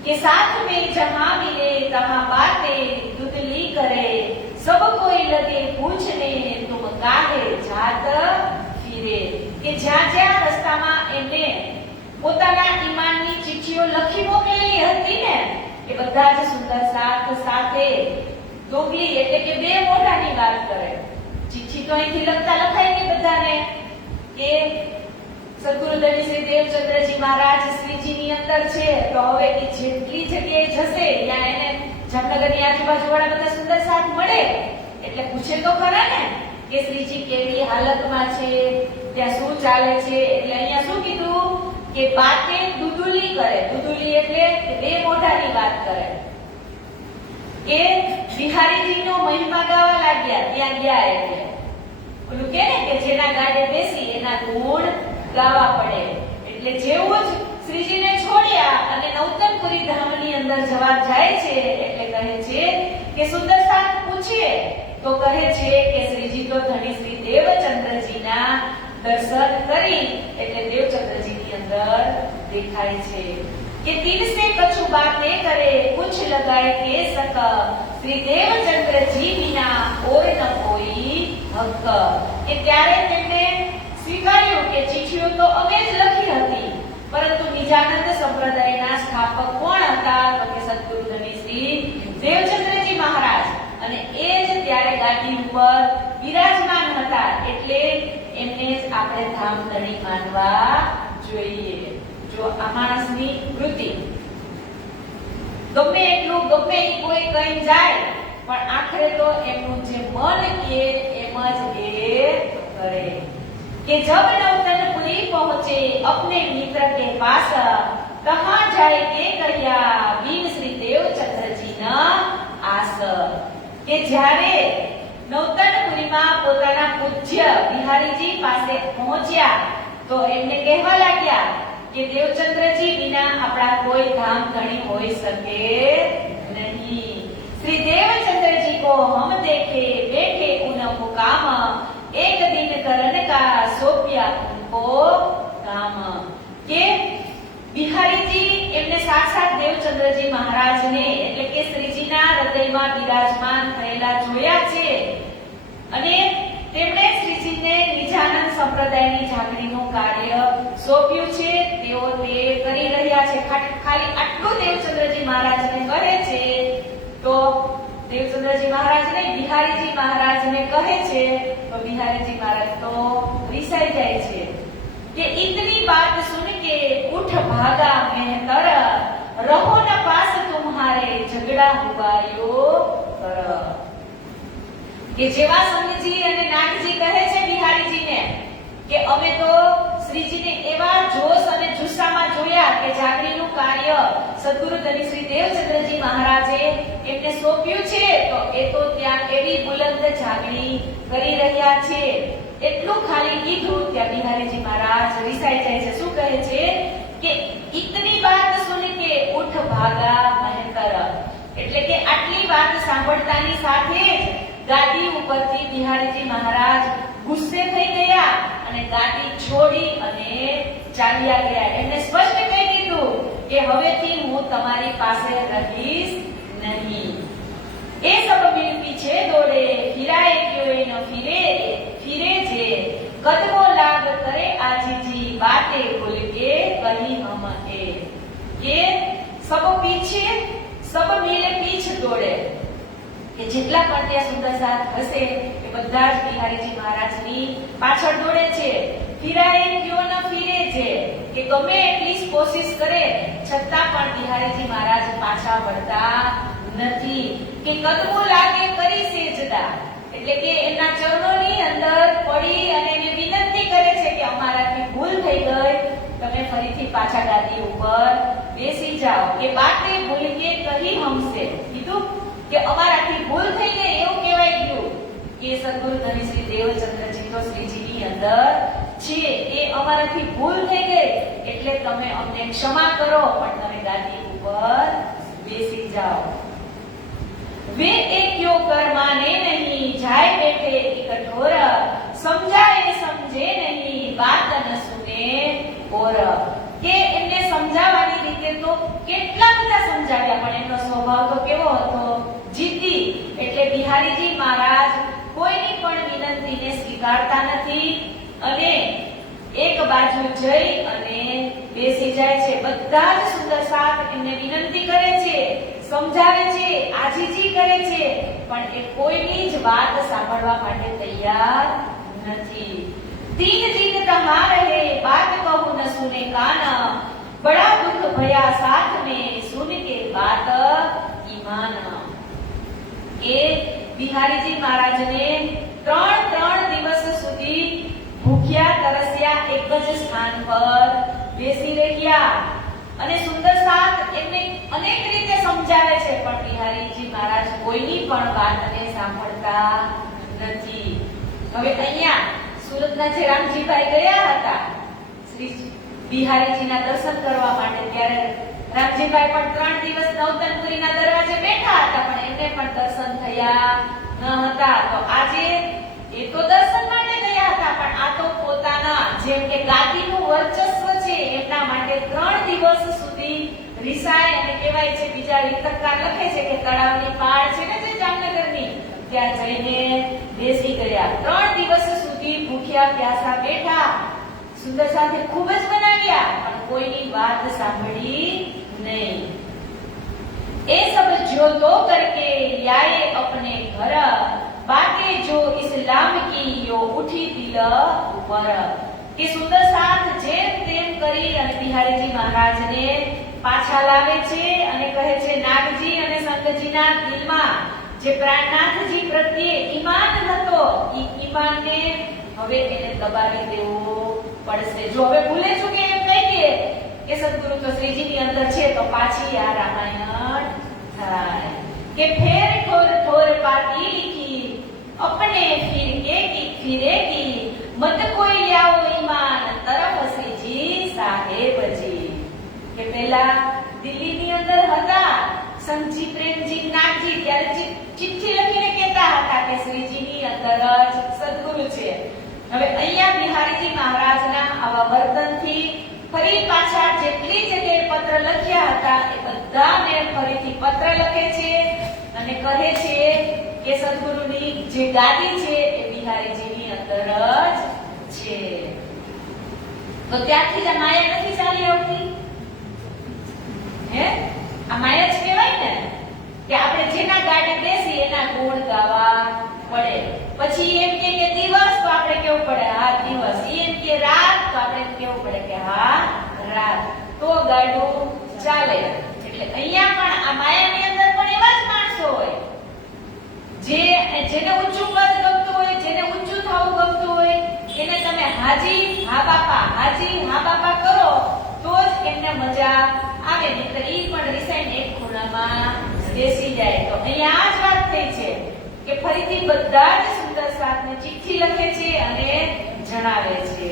કે સાથ में जहां मिले तहां बातें दुदली करे सब कोई लगे पूछने तुम काहे जात फिरे. કે જ્યાં જ્યાં રસ્તામાં એમને પોતાના ઈમાનની ચિઠ્ઠીઓ લખી મોકલેલી હતી ને એ બધા જ સુંદર સાથ સાથે દોગલી એટલે કે બે મોઢાની વાત કરે. ચિઠ્ઠી તો અહીંથી લખાઈ ગઈ બધાને કે સદગુરુ ધની શ્રી દેવચંદ્રજી મહારાજ શ્રીજીની અંદર છે. તો હવે એ જેટલી જગ્યાએ જશે ત્યાં એને જામનગરની આજુબાજુ વાળા બધા સુંદર સાથ મળે એટલે પૂછે તો ખરા ને કે શ્રીજી કેવી હાલતમાં છે, ત્યાં શું ચાલે છે. એટલે અહીંયા શું કીધું કે બાતે દુદુલી કરે. દુદુલી એટલે બે મોઢાની વાત કરે. કે બિહારીજીનો મહિમા ગાવા લાગ્યા ત્યાં ગયા. એટલે ઓલું કે ને કે જેના ગાડે બેસી એના ગુણ ગાવા પડે. એટલે જેવું જ શ્રીજીને છોડ્યા અને નવતનપુરી ધામની અંદર જવા જાય છે એટલે કહે છે કે સુંદર સાથ પૂછે તો કહે છે કે શ્રીજી તો ધણી શ્રી દેવચંદ્રજીના દર્શન કરી એટલે દેવચંદ્રજીની અંદર દેખાય છે. કે દિલ સે કछु બાતે કરે કુછ લગાય કે સક શ્રી દેવચંદ્રજી વિના ઓર ન કોઈ હક. કે ત્યારે તેમને સ્વીકાર્યું કે ચિઠ્ઠીઓ તો અમે જ લખી હતી પરંતુ નિજાનંદ સંપ્રદાયના સ્થાપક કોણ હતા તો કે સદગુરુ ધની શ્રી દેવચંદ્રજી મહારાજ. અને એ જ ત્યારે ગાદી ઉપર બિરાજમાન હતા એટલે એમને જ આપણે ધામધણી માનવા જોઈએ. જો આ માણસની વૃત્તિ ગમે એટલું ગમે કોઈ કઈ જાય પણ આખરે તો એમનું જે મન કે એમ જ એ કરે. કે જબ नवतनपुरी पहुंचे अपने मित्र के पास कहां जाए के कहिया बीन श्री देवचंद्रजी ना आस. કે જ્યારે નવતનપુરીમાં પોતાના પૂજ્ય બિહારીજી પાસે પહોંચ્યા તો એમને કહેવા લાગ્યા કે દેવચંદ્રજી વિના આપણા કોઈ ધામ ધણી હોઈ શકે નહીં. श्री देवचंद्रजी को हम देखे बैठे उन मुकाम एक दिन करण का सोप्या उनको काम. કે બિહારીજી એમને સાક્ષાત દેવચંદ્રજી મહારાજને એટલે કે શ્રીજીના હૃદયમાં બિરાજમાન થયેલા જોયા છે અને તેમણે શ્રીજીને નિજાનંદ સંપ્રદાયની જાગૃતિનું કાર્ય સોંપ્યું છે. તેઓ તે કરી રહ્યા છે. ખાલી આટલું દેવચંદ્રજી મહારાજને કહે છે તો દેવચંદ્રજી મહારાજ નહીં બિહારીજી મહારાજને કહે છે તો બિહારીજી મહારાજ તો રિસાઈ જાય છે કે इतनी बात सुन के उठ भागा मेहतर रहो न पास तुम्हारे झगड़ा हुआ यो कर. કે જેવા સંગજી અને નાગજી કહે છે બિહારીજીને કે અમે તો શ્રીજીને એવા જોશ અને જુસ્સામાં જોયા કે જાગરીનું કાર્ય સદગુરુ ધની શ્રી દેવચંદ્રજી મહારાજે એમને સોંપ્યું છે તો એ તો ત્યાં એવી બુલંદ જાગરી કરી રહ્યા છે. એટલું ખાલી કીધું ત્યાં બિહારીજી મહારાજ રિસાઈ જાય છે. શું કહે છે કે ઇતની બાત સુન કે ઉઠ ભાગા મહેતર. એટલે કે આટલી વાત સાંભળતાની સાથે જ ગાદી ઉપરથી બિહારીજી મહારાજ ગુસ્સે થઈ ગયા અને ગાદી છોડી અને ચાલ્યા ગયા. એમને સ્પષ્ટ કહી દીધું કે હવેથી હું તમારી પાસે રહીશ નહીં. એ સબ મિલ પીછે દોડે ફિરાય ક્યોય ન ફિરે ફિરે જે કદમો લાગ કરે આજીજી બાતે બોલ કે કહી હમ એ. કે સબ પીછે सब मिले पीछ દોડે કે જેટલા પણ ત્યાં સુંદર સાથ હશે એ બધા જ બિહારીજી મહારાજની પાછળ દોડે છે. ફિરાય ક્યો ન ફિરે છે કે ગમે એટલી કોશિશ કરે છતાં પણ બિહારીજી મહારાજ પાછા વળતા નથી. કે કદમો લાગે કરી સેજદા એટલે કે એના ચરણોની અંદર પડી અને એને વિનંતી કરે છે કે અમારાથી ભૂલ થઈ ગઈ, તમે ફરીથી પાછા ગાદી ઉપર બેસી જાઓ. કે બાતે ભૂલ કે કહી હમસે કીધું કે અમારાથી ભૂલ થઈ ગઈ એવું કહેવાય ગયું કે સદગુરુ ધની શ્રી દેવચંદ્રજી તો શ્રીજીની અંદર છે એ અમારાથી ભૂલ થઈ ગઈ એટલે તમે અમને ક્ષમા કરો પણ તમે ગાદી ઉપર બેસી જાઓ. वे एक क्यों कर माने नहीं जाए बैठे की कठोर समझाए समझे नहीं बात न सुने और કે એમને સમજાવવાની રીતે તો કેટલા બધા સમજાવ્યા પણ એમનો સ્વભાવ તો કેવો હતો? જીદ્દી. એટલે બિહારીજી મહારાજ કોઈની પણ વિનંતીને સ્વીકારતા નથી અને એક બાજુ જઈ અને બેસી જાય છે. બધા જ સુંદર સાથ એમને વિનંતી કરે છે, સમજાવે છે, આજીજી કરે છે પણ એ કોઈની જ વાત સાંભળવા માટે તૈયાર નથી. तीन दिन तहा रहे बात कहूं न सुने कान बड़ा दुख भया साथ में सुन के बात ईमान. એ બિહારીજી મહારાજને ત્રણ દિવસ સુધી ભૂખ્યા તરસ્યા એક જ સ્થાન પર બેસી રહ્યા અને સુંદર સાથ એમને અનેક રીતે સમજાવે છે પણ બિહારીજી મહારાજ કોઈની પણ વાતને સાંભળતા નથી. હવે અહીંયા સુરતના જે રામજીભાઈ ગયા હતા શ્રી બિહારીજીના દર્શન કરવા માટે ત્યારે રામજીભાઈ પણ 3 દિવસ નવતનપુરીના દરવાજે બેઠા હતા પણ એમને પણ દર્શન થયા ન હતા. તો આજે એ તો દર્શન માટે ગયા હતા પણ આ તો પોતાના જેમ કે ગાદીનું વર્ચસ્વ છે એમના માટે 3 દિવસ સુધી રિસાય અને કહેવાય છે બીજા લેખકકાર લખે છે કે તળાવની પાળ છે ને જે જામનગરની ત્યાં જઈને બેસી ગયા. 3 દિવસ સુધી ભૂખ્યા પ્યાસા બેઠા, સુંદર સાથે ખૂબ જ બનાવ્યા પણ કોઈની વાત સાંભળી नहीं. ए सब जो तो करके लाए अपने घर बातें जो इस्लाम की यो उठी दिल ऊपर. કે સુંદર સાથ જેમ તેમ કરી અને બિહારીજી મહારાજને પાછા લાવે છે અને કહે છે નાગજી અને સંતજીના દિલમાં જે પ્રાણનાથજી પ્રત્યે ઈમાન હતો એ ઈમાનને હવે એને દબાવી દેવો પડશે. જો હવે ભૂલે ચૂકે એમ કહીએ કે સદગુરુ તો શ્રીજીની અંદર છે તો પાછી આ રામાયણ થાય. કે ફેર ઠોર ઠોર પાતી લીખી अपने फिर के की फिरेगी मत कोई लाओ ईमान तरफ श्रीजी साहेब जी. કે પહેલા દિલ્હીની અંદર હતા સંતજી પ્રેમજી નાગજી ત્યારે ચિઠ્ઠી લખીને કહેતા હતા કે શ્રીજીની અંદર જ સદગુરુ છે. હવે અહીંયા બિહારીજી મહારાજના આવા વર્તનથી ફરી પાછા જેટલી જગ્યાએ પત્ર લખ્યા હતા એ બધાને ફરીથી પત્ર લખે છે અને કહે છે કે સદગુરુની જે ગાદી છે એ બિહારીજીની અંદર જ છે. તો ત્યારથી જ માયા નથી ચાલી આવતી હે? આ માયા જ કહેવાય ને કે આપણે જેના ગાડે બેસી એના ગુણ ગાવા પડે. પછી એમ કે દિવસ તો આપણે કેવું પડે હા દિવસ, એમ કે રાત તો આપણે કેવું પડે કે હા રાત, તો ગાડું ચાલે. એટલે અહીંયા પણ આ માયાની અંદર પણ એવા જ માણસો હોય જેને ઊંચું પદ ગમતું હોય, જેને ઊંચું થવું ગમતું હોય એને તમે હાજી હા બાપા કરો તો જ એમને મજા આવે. નહીતર ઈ પણ રિસાઈને એક ખૂણામાં બેસી જાય. તો અહીંયા આ જ વાત થઈ છે કે ફરીથી બધા જ સુંદર સાથને ચિઠ્ઠી લખે છે અને જણાવે છે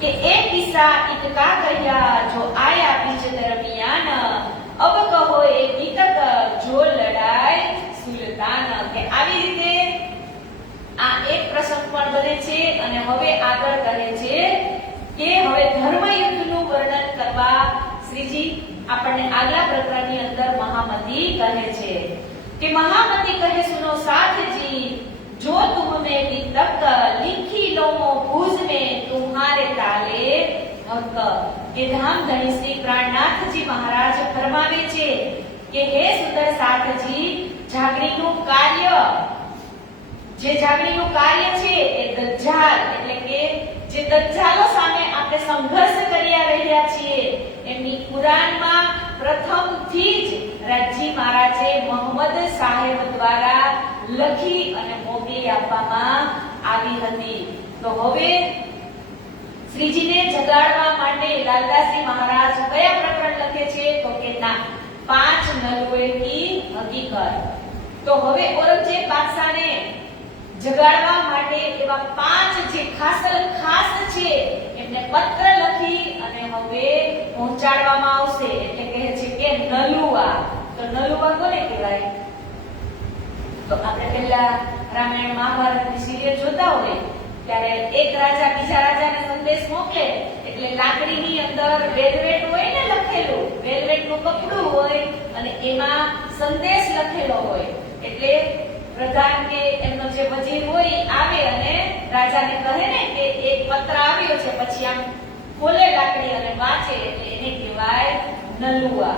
કે એક કિસ્સા ઇતકા કહ્યા જો આયા બીજ દરમિયાન અબ કહો એક ગીતક જો લડાઈ સુલતાન. કે આવી રીતે આ એક પ્રસંગ પણ બને છે અને હવે આગળ કહે છે કે હવે ધર્મયુદ્ધનું વર્ણન કરવા શ્રીજી આપણને આગલા પ્રકરણની અંદર મહામતી કહે છે કે મહામતી કહે સુનો સાથજી जो तुम में तक लिखी लो भूज में तुम्हारे ताले हक. કે ધામ ધણી શ્રી પ્રાણનાથજી મહારાજ ફરમાવે છે કે હે સુંદર સાથજી, જાગણીનું કાર્ય છે એ દજ્જાલ એટલે કે જે દજ્જાલો સામે આપણે સંઘર્ષ કરી રહ્યા છીએ એમની કુરાનમાં પ્રથમથી જ રાજી મહારાજે મોહમ્મદ સાહેબ દ્વારા લખી અને મોકલી આપવામાં આવી હતી. તો હવે શ્રીજીને જગાડવા માટે લાલદાસજી મહારાજ કયા પ્રકરણ લખે છે? તો કે ના, 5 નલવે કી હકીકત. તો હવે ઔરંગઝેબ બાદશાહને જગાડવા માટે એવા 5 જે ખાસ છે એમને પત્ર લખી અને હવે પહોંચાડવામાં આવશે. એટલે કહે છે કે નલુઆ. તો નલુઆ કોને કહેવાય? તો આપણે પહેલા રામાયણ મહાભારતની સિરિયલ જોતા હોય ત્યારે એક રાજા બીજા રાજાને સંદેશ મોકલે એટલે લાકડીની અંદર વેલ્વેટ હોય ને લખેલું, વેલ્વેટનું કપડું હોય અને એમાં સંદેશ લખેલો હોય. એટલે પ્રધાન કે એમનો જે વજીર હોય આવે અને રાજાને કહે ને કે એક પત્ર આવ્યો છે, પછી આમ ખોલે લાકડી અને વાંચે એટલે એને કહેવાય નલુઆ.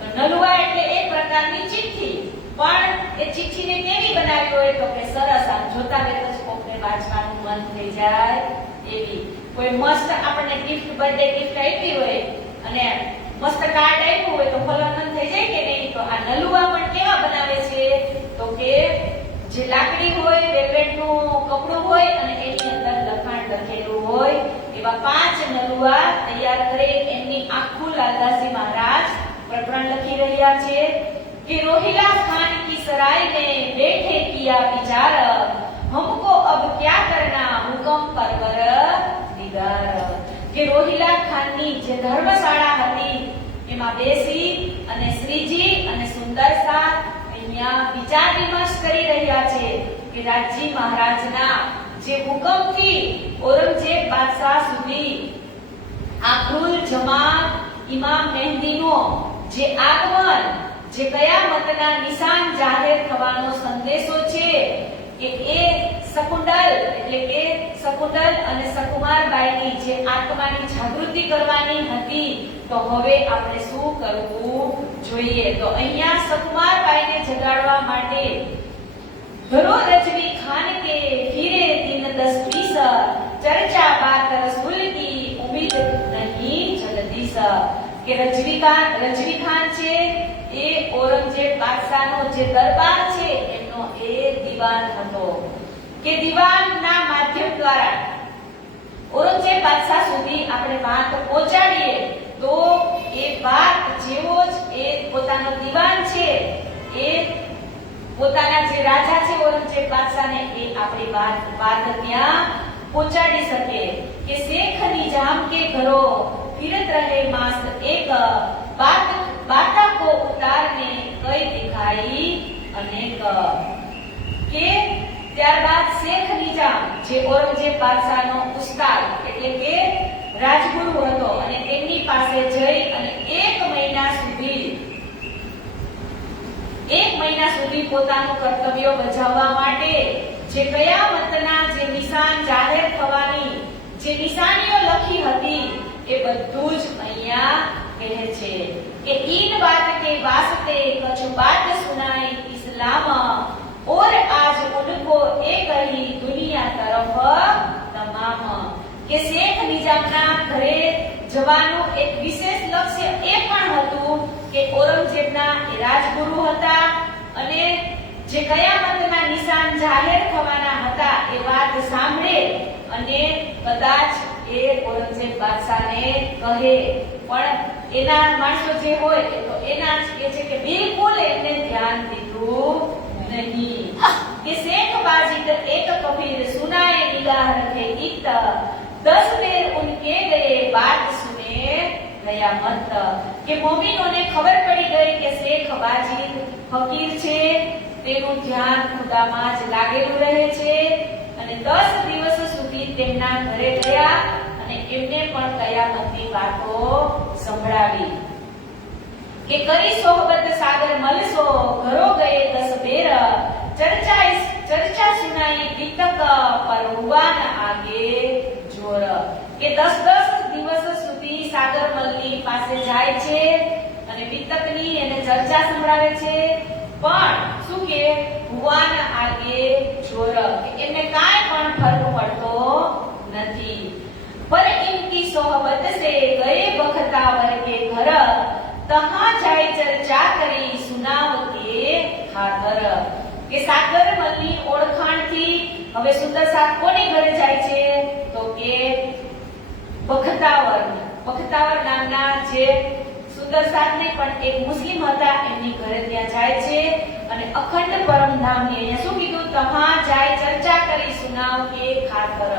તો નલુઆ એટલે એક પ્રકારની ચિઠ્ઠી. પણ એ ચિઠ્ઠીને કેવી બનાવી હોય? તો કે સરસ, આમ જોતા વેત જ કોકને વાંચવાનું મન થઈ જાય એવી. કોઈ મસ્ત આપણને ગિફ્ટ, બર્થડે ગિફ્ટ આપી હોય અને મસ્ત કાર્ડ આપ્યું હોય તો ફલન મન થઈ જાય કે નહીં? તો આ નલુઆ પણ કેવા બનાવે છે? તો કે જે લાકડી હોય, વેલ્વેટનું કપડું હોય અને એની અંદર લખાણ લખેલું હોય એવા 5 નલુઆ તૈયાર કરી એમની આખું લાલદાસજી મહારાજ પ્રકરણ લખી રહ્યા છે कि रोहिला खान की सराय में बैठे किया विचार, हमको अब क्या करना हुकम परवर दिगार. कि रोहिला खानની જે ધર્મશાળા હતી એમાં બેસી અને શ્રીજી અને સુંદરસા અહીંયા વિચાર વિમર્શ કરી રહ્યા છે કે રાજી મહારાજના જે હુકમથી ઔરંગઝેબ બાદશાહ સુધી આખુલ જમાત ઇમામ મહેદીનો જે આગમન, જે કયામતના નિશાન જાહેર થવાનો સંદેશો છે કે એ શકુંડલ એટલે કે શકુંડલ અને સકુમારબાઈની જે આત્માની જાગૃતિ કરવાની હતી, તો હવે આપણે શું કરવું જોઈએ? તો અહીંયા સકુમારબાઈને જગાડવા માટે ઘરો રજવી ખાન કે ફિરે દિન 10-20, ચર્ચા બાત રસૂલ કી ઉમ્મીદ નહીં જલ્દીસ. કે રજવી ખાન છે એ ઔરંગઝેબ બાદશાહનો જે દરબાર છે એમનો એ દીવાન હતો કે દીવાનના માધ્યમ દ્વારા ઔરંગઝેબ બાદશાહ સુધી આપણે વાત પહોંચાડીએ તો એ વાત જેવો જ એ પોતાનો દીવાન છે એ પોતાના જે રાજા છે ઔરંગઝેબ બાદશાહને એ આપણી વાત ત્યાં પહોંચાડી શકે. કે શેખ નિજામ કે ઘરો फिरत रहे मास एक, बाता को उतारने कई दिखाई अनेक. કે ત્યારબાદ શેખ નિજામ જે ઔરંગઝેબ બાદશાહનો ઉસ્તાદ એટલે કે રાજગુરુ હતો અને તેમની પાસે જઈ અને 1 મહિના સુધી પોતાનું કર્તવ્ય બજાવવા માટે જે કયામતના જે નિશાન જાહેર થવાની જે નિશાનીઓ લખી હતી એ બધું જ અહીંયા કહે છે કે इन बात के वास्ते कुछ बात सुनाई इस्लाम, और आज उनको एक ही दुनिया तरफ तमाम. કે શેખ નિજામના ઘરે જવાનું એક વિશેષ લક્ષ્ય એ પણ હતું કે ઔરંગઝેબના એ રાજગુરુ હતા અને જે કયામતના નિશાન જાહેર થવાના હતા એ વાત સાંભળે અને કદાચ એ ઔરંગઝેબ બાદશાહને કહે, પણ એના માણસો જે હોય તો એના જ કહે છે કે બિલકુલ એમને ધ્યાન દીધું નહીં. કે શેખ બાજીત એક કબીર સુનાએ નિગાહ રખે ગીત, 10 બેર ઉનકે ગયે બાત સુને ગયા મત. કે મોમિનોને ખબર પડી ગઈ કે શેખ બાજીત ફકીર છે, તેનું ધ્યાન ખુદામાં જ લાગેલું રહે છે અને 10 દિવસ સુધી તેમના ઘરે ગયા અને એમને પણ કયામતની વાતો સંભળાવી. કે કરી સોહબત સાગર મલસો, ઘરો ગયે 10 બેર, ચર્ચા સુનાઈ ગીતક પર હુવાન આગે જોર. કે 10 દિવસ સુધી સાગરમલની પાસે જાય છે અને વિતકની એને ચર્ચા સંભળાવે છે, પણ શું કે ભુવાન આગે જોર, એને કાંઈ પણ ફરક પડતો નથી. પર ઇનકી સોહબત સે ગયે બખતાવર કે ઘર, તહાં જાય ચર્ચા કરી સુનાવ કે ખાતર. કે સાગરમલની ઓળખાણથી હવે સુંદર સાથ કોની ઘરે જાય છે? તો કે બખતાવર નામના જે સુંદર સાથ નહીં પણ એક મુસ્લિમ હતા એમની ઘરે ત્યાં જાય છે અને અખંડ પરમધામની અહીંયા શું કીધું? તહાં જાય ચર્ચા કરી સુનાવ કે ખાતર.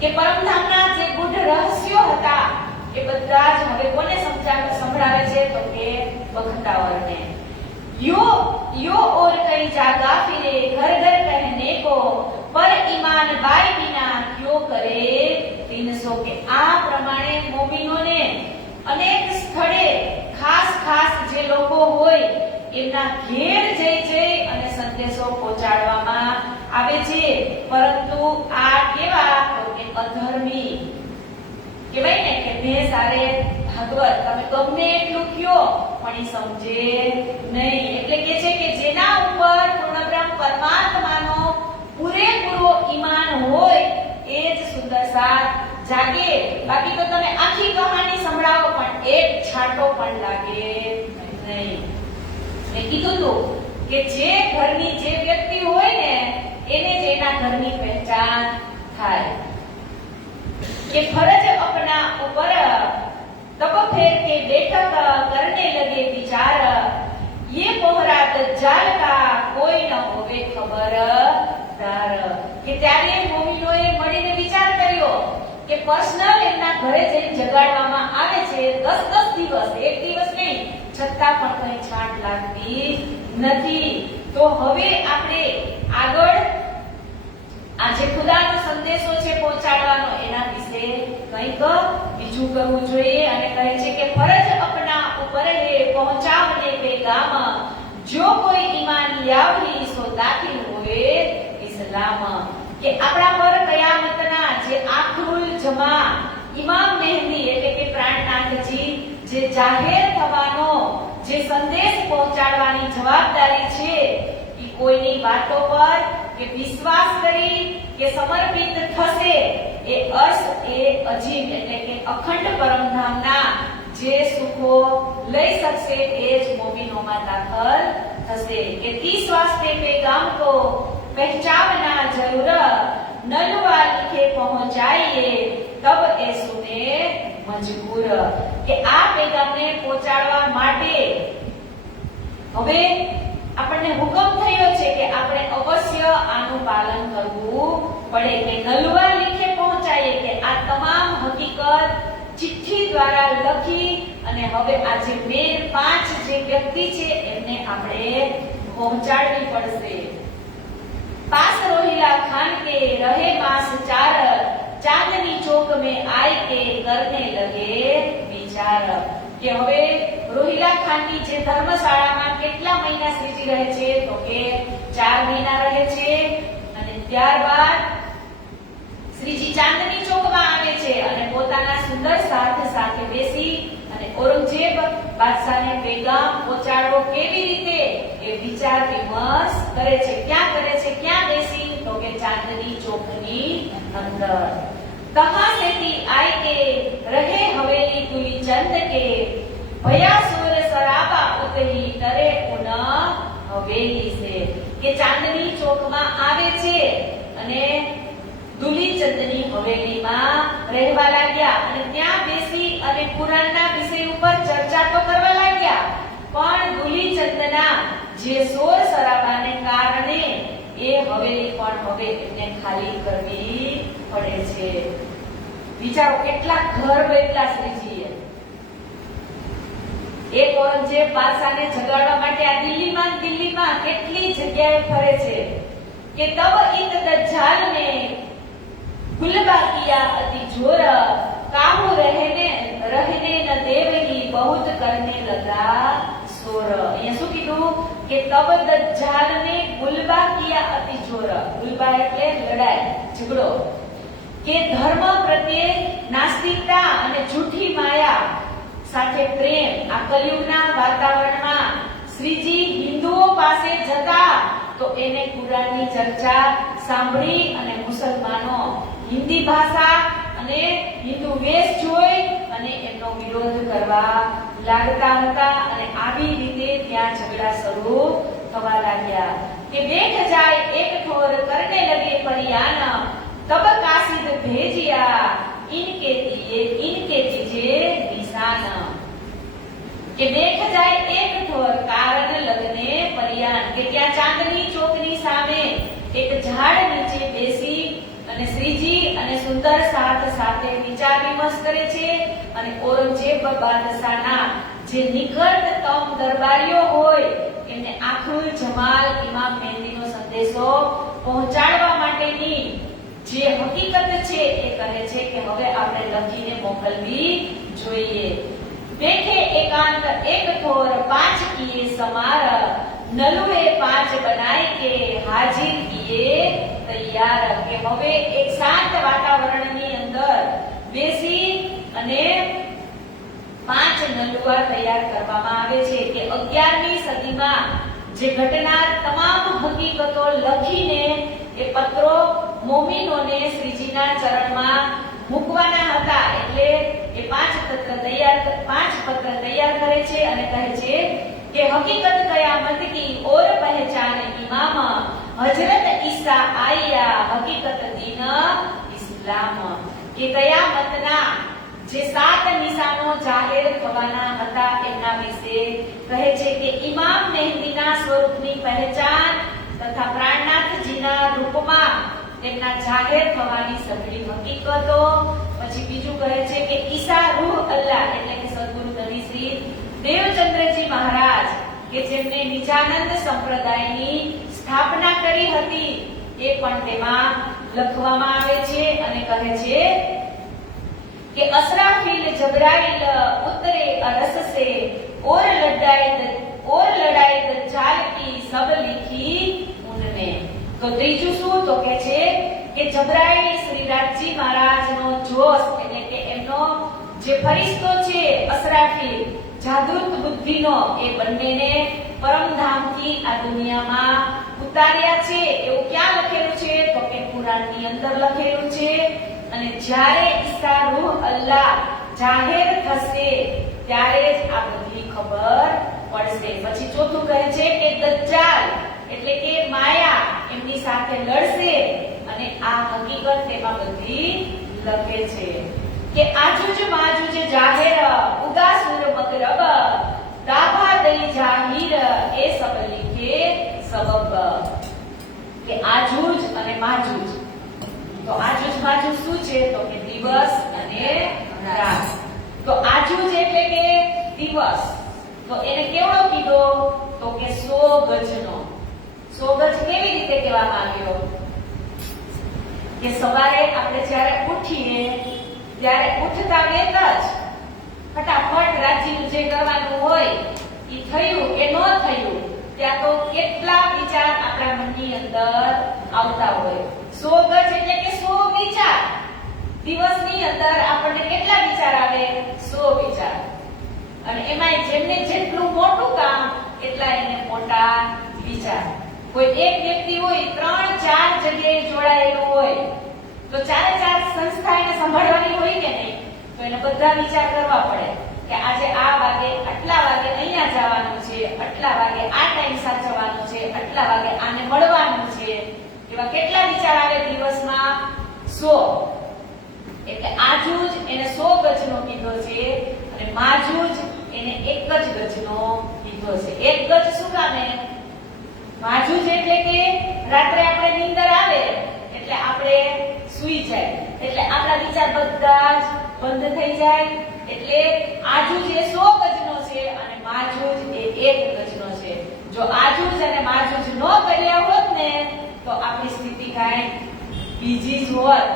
કે પરમધામના જે ગુઢ રહસ્યો હતા એ બધા જ હવે કોને સંભળાવે છે? તો કે બખતાવરને. यो और कई जागा फिरे घर घर कहने को, पर ईमान बाय बिना क्यों करे 300. કે આ પ્રમાણે મોમિનોને અનેક સ્થળે ખાસ જે લોકો હોય એમના ઘેર જઈ અને સંદેશો પહોંચાડવામાં આવે છે, પરંતુ આ કેવા? તો કે અધર્મી કહેવાય ને કે ભેંસ આરે ભાગવત, તમે ગમે એટલું કયો પણ ઈ સમજે નહીં. એટલે કે છે કે જેના ઉપર પૂર્ણબ્રહ્મ પરમાત્માનો પૂરેપૂરો ઈમાન હોય એ જ સુંદર સાથ જાગે. બાકી તો તમે આખી કહાની સંભળાવો પણ એક છાંટો પણ લાગે નહીં. મેં કીધું તું કે જે ઘરની જે વ્યક્તિ હોય ને એને જ એના ઘરની પહેચાન થાય. કે ફરજ अपना ऊपर तब फेर के बैठक करने लगे विचार, ये पोहरा दज्जाल का कोई न होवे खबरदार. કે ત્યારે મોમિનોએ મળીને વિચાર કર્યો કે પર્સનલ એમના ઘરે જઈને જગાડવામાં આવે છે 10 દિવસ, એક દિવસ નહીં, છતાં પણ કઈ છાંટ લાગતી નથી. તો હવે આપણે આગળ આ જે ખુદાનો સંદેશો છે પહોંચાડવાનો એના વિશે કંઈક બીજું કરવું જોઈએ. અને કહે છે કે ફરજ અપના ઉપર હે પહોંચાવને પેગામ, જો કોઈ ઈમાન યાવહી સો દાખિલ હોવે ઇસ્લામ. કે આપણા પર કયામતના જે આખરુલ જમા ઇમામ મહેદી એટલે કે પ્રાણનાથજી જે જાહેર થવાનો જે સંદેશ પહોંચાડવાની જવાબદારી છે એ કોઈની વાતો પર કે વિશ્વાસ કરી કે સમર્પિત થશે એ અજીબ એટલે કે અખંડ પરમધામના જે સુખો લઈ શકશે એ જ મોમિનોમાં દાખલ થશે. કે 30 વાસ્તે પેગામ કો પહેચાવના જરૂર, નલવા લીખે પહોંચાઈએ તબ એ સુને મજબૂર. કે આ પેગામને પહોંચાડવા માટે હવે આપણને હુકમ થયો છે કે આપણે અવશ્ય આનું પાલન કરવું પડે. કે નલવા લીખે પહોંચાઈએ કે આ તમામ હકીકત ચિઠ્ઠી દ્વારા લખી અને હવે આ જે મેન 5 જે વ્યક્તિ છે એમને આપણે પહોંચાડવી પડશે. पास रोहिला खान के रहे मास 4, चांदनी चौक में आए के करने लगे विचार. કે હવે રોહિલા ખાનની જે ધર્મશાળામાં કેટલા મહિના શ્રીજી રહે છે? તો કે 4 મહિના રહે છે. અને ત્યારબાદ શ્રીજી ચાંદની ચોકમાં આવે છે અને પોતાના સુંદર સાથે બેસી અને ઔરંગઝેબ બાદશાહને પેગામ પહોંચાડવો કેવી રીતે એ વિચાર વિમર્શ કરે છે. ક્યાં કરે છે? ક્યાં બેસી? તો કે ચાંદની ચોકની અંદર. कहां से थी आई के रहे हवेली तुली चंद के, भया सुर सराबा उतरी करे पुनः हवेली से. કે ચાંદની ચોકમાં આવે છે અને દુલીચંદની હવેલીમાં રહેવા લાગ્યા અને ત્યાં બેસી અને કુરાનના વિષય ઉપર ચર્ચા તો કરવા લાગ્યા, પણ દુલીચંદના જે શોર શરાબાને કારણે એ હવેલી પણ હવે એમને ખાલી કરવી પડે છે. વિચારો કેટલા ઘર બદલા શ્રીજીએ. એક ઔરંગઝેબ બાદશાહને જગાડવા માટે આ દિલ્હીમાં કેટલી જગ્યાએ ફરે છે. કે તબ ઇત દજ્જાલ ને ગુલબા કિયા અતિ જોર, કાહુ રહેને ન દેવહી બહુત કરને લગા સોર. અહીંયા શું કીધું? કે તબ દજ્જાલ ને ગુલબા કિયા અતિ જોર. ગુલબા એટલે લડાઈ, ઝઘડો. કે ધર્મ પ્રત્યે નાસ્તિકતા અને જૂઠી માયા સાથે પ્રેમ. આ કલયુગના વાતાવરણમાં શ્રીજી હિન્દુઓ પાસે જતા તો એને કુરાનની ચર્ચા સાંભળી અને મુસલમાનો હિન્દી ભાષા અને હિન્દુ વેશ જોઈ અને એમનો વિરોધ કરવા લાગતા હતા અને આવી રીતે ત્યાં ઝઘડા શરૂ થવા લાગ્યા કે બેઠ જાય એક ઠોર કરને લગે પરિયાન તબ કાસિદ ભેજિયા इनके दीजिए निशान કે બેઠ જાય એક ઠોર કારણ લગને પરિયાન કે ત્યાં ચાંદની ચોકની સામે એક ઝાડ નીચે બેસી અને શ્રીજી અને સુંદર સાથ સાથે વિચાર વિમર્શ કરે છે અને ઔરંગઝેબ બાદશાહના જે નિકટતમ દરબારીઓ હોય એમને આખરુલ જમાલ ઇમામ મહેંદીનો સંદેશો પહોંચાડવા માટેની જે હકીકત છે એ કહે છે કે હવે આપણે લખીને મોકલવી જોઈએ. બેઠે એકાંત એક ઠોર પાંચ કિએ સમાર નલુએ પાંચ બનાય કે હાજર કિએ તૈયાર કે હવે એક શાંત વાતાવરણની અંદર બેસી અને પાંચ નલુઆ તૈયાર કરવામાં આવે છે કે 11મી સદીમાં જે ઘટના તમામ હકીકતો લખીને એ પત્રો મોમીનોને શ્રીજીના ચરણમાં મૂકવાના હતા. એટલે એ પાંચ પત્ર તૈયાર કરે છે અને કહે છે કે હકીકત કયામત કી ઓર પહેચાન ઇમામ હજરત ઈસા આયા હકીકત દીન ઇસ્લામ કે કયામતના જે 7 નિશાનો જાહેર થવાના હતા એના વિશે કહે છે કે ઇમામ મહેંદીના સ્વરૂપની પહેચાન તથા પ્રાણનાથજીના રૂપમાં તેમના જાહેર થવાની સઘળી હકીકતો. પછી બીજું કહે છે કે ઈસા રૂહ અલ્લાહ એટલે કે સદગુરુ ધની શ્રી દેવચંદ્રજી મહારાજ કે જેમને નિજાનંદ સંપ્રદાયની સ્થાપના કરી હતી એ પણ તેમાં લખવામાં આવે છે અને કહે છે કે અસરાફીલ જબરાઈલ ઉતરે અરસ સે और लड़ाई दज्जाल की सब लिखी उनने. તો ત્રીજું શું તો કે છે કે જબરાઈલ શ્રીરાજજી મહારાજનો જોશ એટલે કે એમનો જે ફરિશ્તો છે અસરાફીલ જાગૃત બુદ્ધિનો એ બંનેને પરમધામથી આ દુનિયામાં ઉતાર્યા છે. એવું ક્યાં લખેલું છે તો કે કુરાનની અંદર લખેલું છે. અને જ્યારે ઈસા રૂહ અલ્લાહ જાહેર થશે ત્યારે જ આ બધી ખબર પડશે. પછી ચોથું કહે છે કે દજ્જાલ એટલે કે માયા એમની સાથે લડશે અને આ હકીકત તેમાં બધી લખે છે કે આજુજ માજુજ જાહેર ઉદાસુર મગરબ દાભા દઈ જાહીર એ સબ લીખે સબબ કે આજુજ અને માજુજ. તો આજુજ માજુજ શું છે તો કે દિવસ અને રાત. તો આજુજ એટલે કે દિવસ તો એને કેવડો કીધો તો કે 100 ગજનો. 100 ગજ કેવી રીતે કહેવામાં આવ્યો કે સવારે આપણે જ્યારે ઉઠીએ ત્યારે ઉઠતા વેત જ ફટાફટ રાજીનું જે કરવાનું હોય એ થયું કે ન થયું ત્યાં તો કેટલા વિચાર આપણા મનની અંદર આવતા હોય. 100 ગજ એટલે કે 100 વિચાર. દિવસની અંદર આપણને કેટલા વિચાર આવે 100 વિચાર. અને એમાં જેમને જેટલું મોટું કામ એટલા એને મોટા વિચાર. કોઈ એક વ્યક્તિ હોય 3-4 જગ્યાએ જોડાયેલું હોય તો 4 સંસ્થા એને સંભાળવાની હોય કે નહીં તો એને બધા વિચાર કરવા પડે કે આજે આ વાગે આટલા વાગે અહીંયા જવાનું છે, આટલા વાગે આ ટાઈમ સાચવવાનો છે, આટલા વાગે આને મળવાનું છે. એવા કેટલા વિચાર આવે દિવસમાં 100. એટલે આજુજ એને 100 ગજનો કીધો છે અને માજુજ એને 1 જ ગજનો કીધો છે. 1 ગજ શું કામે? માજુજ એટલે કે રાત્રે આપણે નીંદર આવે એટલે આપણે સૂઈ જાય એટલે આપણા વિચાર બધા જ બંધ થઈ જાય. એટલે આજુજ એ 100 ગજનો છે અને માજુજ એ 1 ગજનો છે. જો આજુજ અને માજુજ ન કર્યા હોત ને તો આપણી સ્થિતિ કાંઈ બીજી જ હોત.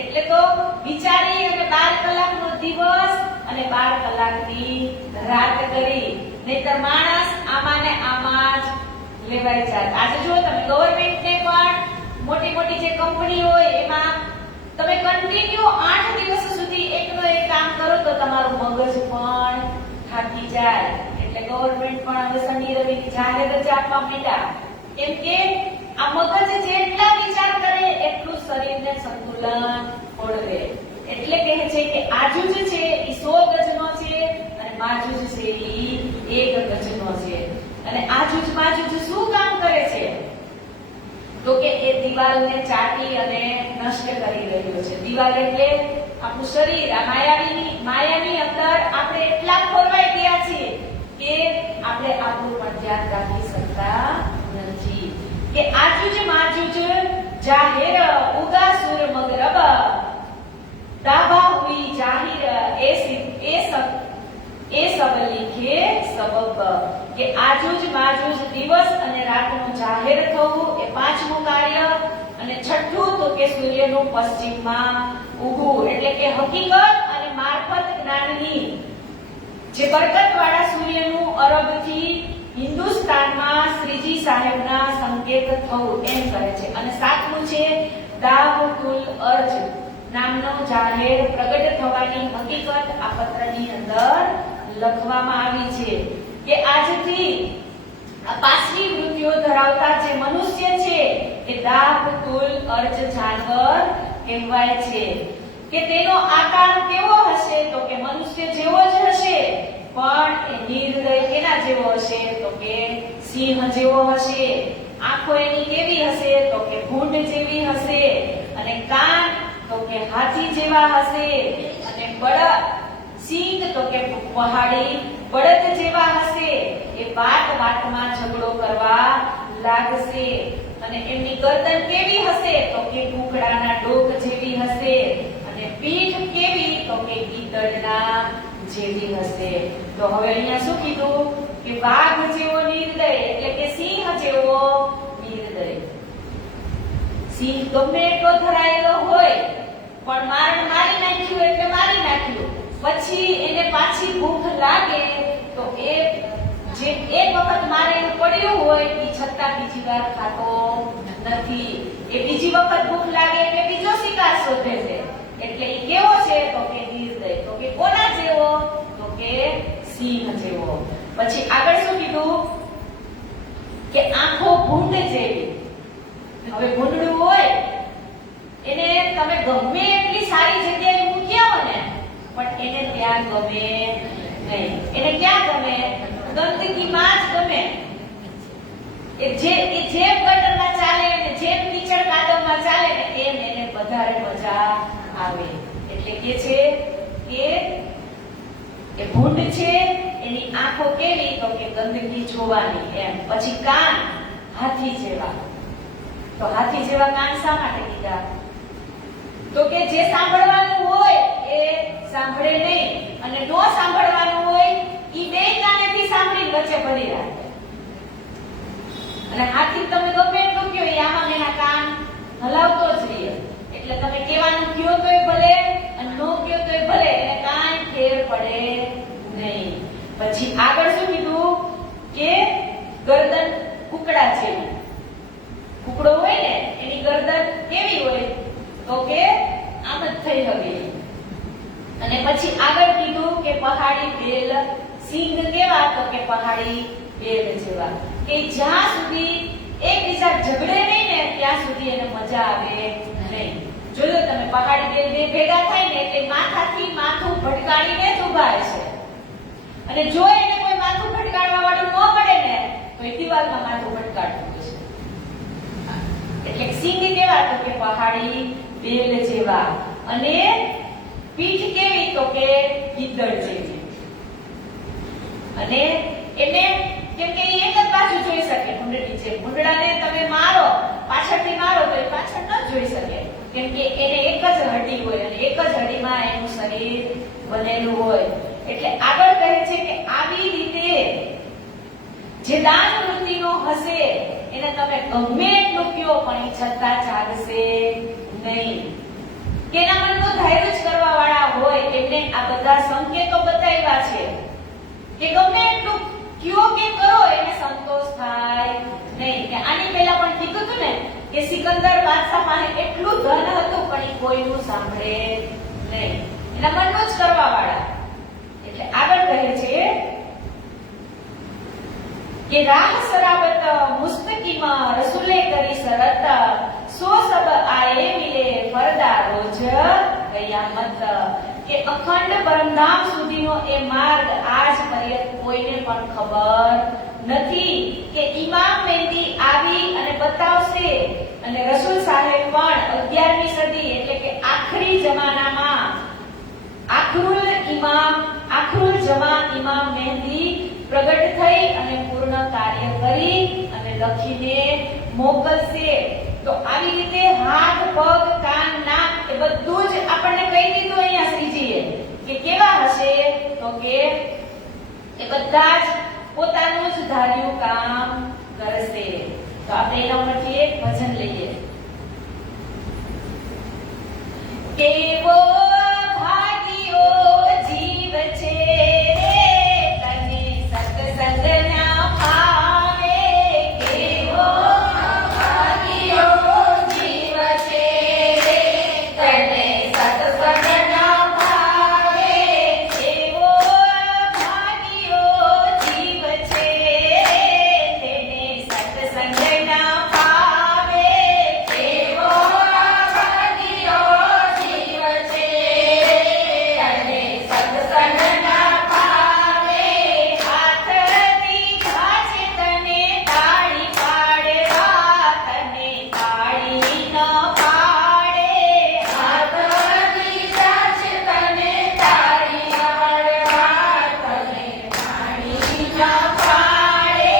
એટલે તો વિચારી અને 12 કલાકનો દિવસ અને 12 કલાકની રાત કરી, નહીતર માણસ આમાં ને આમાં જ લેવાઈ જાય. આજે જો તમે ગવર્નમેન્ટને પણ મોટી મોટી જે કંપની હોય એમાં તમે કન્ટિન્યુ 8 દિવસ સુધી એકનો એક કામ કરો તો તમારું મગજ પણ થાકી જાય એટલે ગવર્નમેન્ટ પણ હવે શનિ રવિની જાહેર રજા આપવા માંડ્યા. કેમ કે આ મગજ જેટલા વિચાર કરે એટલું શરીરને સંતુલન ઓળવે. એટલે કહે છે કે આજુજ છે ઈ 100 ગજનો છે અને માજુજ છે ઈ 1 ગજનો છે. અને આજુજ માજુજ શું કામ કરે છે? તો કે એ દિવાલને ચાટી અને નષ્ટ કરી રહ્યો છે. દિવાલ એટલે આપણું શરીર. આ માયાની અંદર આપણે એટલા ખોરવાઈ ગયા છીએ કે આપણે આપણું પણ ધ્યાન રાખી શકતા નથી. કે આજુજ માજુજ જાહેર ઉગાસુર મગરબ દાભા હુઈ જાહિર એ સબ લીખે સબબ. કે આજુજ માજુજ દિવસ અને રાતનું જાહેર થવું એ પાંચમું કાર્ય. અને છઠ્ઠું તો કે સૂર્યનું પશ્ચિમમાં ઉગવું. એટલે કે હકીકત અને મારફત જ્ઞાનની જે બરકતવાળા સૂર્યનું અરબથી હિન્દુસ્તાનમાં શ્રીજી સાહેબના સંકેત થવું એમ કહે છે. અને સાતમું છે દાહુલ અર્જ નામનો જાહેર પ્રગટ થવાની હકીકત આ પત્રની અંદર લખવામાં આવી છે. કે આજથી આ પાંચમી વૃત્તિઓ ધરાવતા જે મનુષ્ય છે એ દાહુલ અર્જ જાનવર કહેવાય છે. કે તેનો આકાર કેવો હશે? તો કે મનુષ્ય જેવો જ હશે, પણ એ નિર્દય કેના જેવો હશે? તો કે સિંહ જેવો હશે. આંખો એની કેવી હશે? તો કે ભૂંડ જેવી હશે. અને કાન તો કે હાથી જેવા હશે. અને સિંગ તો કે પહાડી બળદ જેવા હશે. એ વાતમાં ઝઘડો કરવા લાગશે. અને એમની ગરદન કેવી હશે? તો કે કુકડાના ડોક જેવી હશે. અને પીઠ કેવી? તો કે ગીદડના જેવી હશે. તો હવે અહીંયા શું કીધું? કે વાઘ જેવો નિર્દય એટલે કે સિંહ જેવો નિર્દય. સિંહ ગમે એટલો ધરાયેલો હોય પણ મારી નાખ્યું એટલે મારી નાખ્યું. પછી એને પાછી ભૂખ લાગે તો એ જે એક વખત મારેલું પડ્યું હોય એ છતાં બીજી વાર ખાતો નથી. એ બીજી વખત ભૂખ લાગે એટલે બીજો શિકાર શોધે છે. એટલે એ કેવો છે? તો કે નિર્દય. તો કે કોના જેવો? તો કે સિંહ જેવો. પછી આગળ શું કીધું? કે આંખો ભૂંડ જેવી. હવે ભૂંડડું હોય એને તમે ગમે એટલી સારી જગ્યાએ મૂક્યા હો ને પણ એને ત્યાં ગમે નહીં. એને ક્યાં ગમે? ગંદકીમાં જ ગમે. એ જેમ ગટરમાં ચાલે ને જેમ કીચડ કાદવમાં ચાલે ને એમ એને વધારે મજા આવે. એટલે કે છે કે એ ભૂંડ છે એની આંખો કેવી? તો કે ગંદકી જોવાની એમ. પછી કાન હાથી જેવા. તો હાથી જેવા કાન શા માટે કીધા? તો કે જે સાંભળવાનું હોય એ સાંભળે નહીં અને નો સાંભળવાનું હોય ઈ બે કાનેથી સાંભળી વચ્ચે ભરી રાખે. અને હાથી તમે ગમે એટલું કહો આમાં એના કાન હલાવતો જ રહે. એટલે તમે કહેવાનું કહો તોય ભલે અને નો કહો તોય ભલે એને કાંઈ ફેર પડે નહીં. પછી આગળ શું કીધું? કે ગરદન કુકડા જેવી. કુકડો હોય ને એની ગરદન કેવી હોય? તો કે આમ જ થઈ હગે. અને પછી આગળ કીધું કે પહાડી બેલ. સિંગ કેવા? તો કે પહાડી બેલ જેવા. કે જ્યાં સુધી એકબીજા ઝઘડે નહીં ને ત્યાં સુધી એને મજા આવે નહીં. જોજો તમે પહાડી બેલ બે ભેગા થાય ને એટલે માથાથી માથું ભટકાડીને જ ઊભા છે. અને જો એને કોઈ માથું ભટકાડવા વાળું ન પડે ને તો એ દિવાલમાં માથું ભટકાડતું હશે. એટલે સિંગ કેવા? તો કે પહાડી બેલ જેવા. અને પીઠ કેવી? તો કે ગીદડ જેવી. અને એને કેમ કે એક જ બાજુ જોઈ શકે ભૂંડડી છે. ભૂંડડાને તમે મારો પાછળથી મારો તો એ પાછળ ન જોઈ શકે. કેમ કે એને એક જ હડી હોય અને એક જ હડીમાં એનું શરીર બનેલું હોય. એટલે આગળ કહે છે કે આવી રીતે જે દાન વૃત્તિનો હશે એને તમે ગમે એટલું કહો પણ એ છતાં ચાલશે નહીં. કેના મનનું ધૈર્ય જ કરવા વાળા હોય એમને આ બધા સંકેતો બતાવ્યા છે કે ગમે એટલું કયો કે કરો એને સંતોષ થાય નહીં. કે આની પહેલા પણ કીધું હતું ને કે સિકંદર બાદશાહ પાસે એટલું ધન હતું પણ એ કોઈનું સાંભળે નહીં. એના મનનું જ કરવા વાળા. એટલે એટલે આગળ કહે છે કે રાહ સરાબત મુસ્તકીમાં રસૂલે કરી શરત સો સબ આયે મિલે ફરદા રોજ કયામત કે અખંડ પરમધામ સુધીનો એ માર્ગ આજ પર્યંત કોઈને પણ ખબર નથી કે ઇમામ મહેદી આવી અને બતાવશે અને રસૂલ સાહેબ પણ 11મી સદી એટલે કે આખરી જમાનામાં આખરુલ જમા ઇમામ મહેદી પ્રગટ થઈ અને પૂર્ણ કાર્ય કરી અને લખીને મોકલશે. તો આવી રીતે હાથ પગ કાન નાક એ બધું જ આપણને કહી દીધું અહીંયા શ્રીજીએ કે કેવા હશે તો કે એ બધા જ પોતાનું જ ધાર્યું કામ કરશે. તો આપણે એના ઉપરથી એક ભજન લઈએ. કેવો ભાગ્યો જીવ છે તને સત્સંગના ભાવે. કેવો ભાગ્યો જીવ છે તને સત્સંગના ભાવે. કેવો ભાગ્યો જીવ છે તેને સત્સંગના ભાવે. કેવો ભાગ્યો જીવ છે તને સત્સંગના ભાવે. હાથ દીધા છે તને તાળી પાડવા તને તાળી ન પાડે. હાથ દીધા છે તને તાળી પાડવા તને તાળી ન પાડે.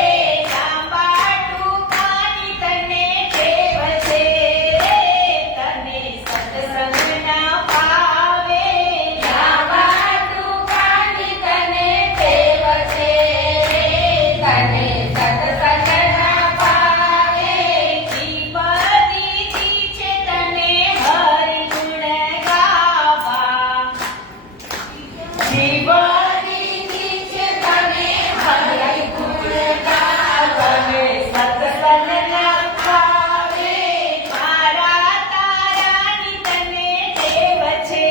લાંબા ટૂંકાની તને ટેવ છે તને સત્સંગના ભાવે. લાંબા ટૂંકાની તને ટેવ છે તને સત્સંગના ભાવે. જીવ દીધી છે તને હરિ ગુણ ગાવા. જીવ દીધી છે તને હરિ ગુણ ગાવા. તને સત્સંગના ભાવે. મારા તારાની તને ટેવ છે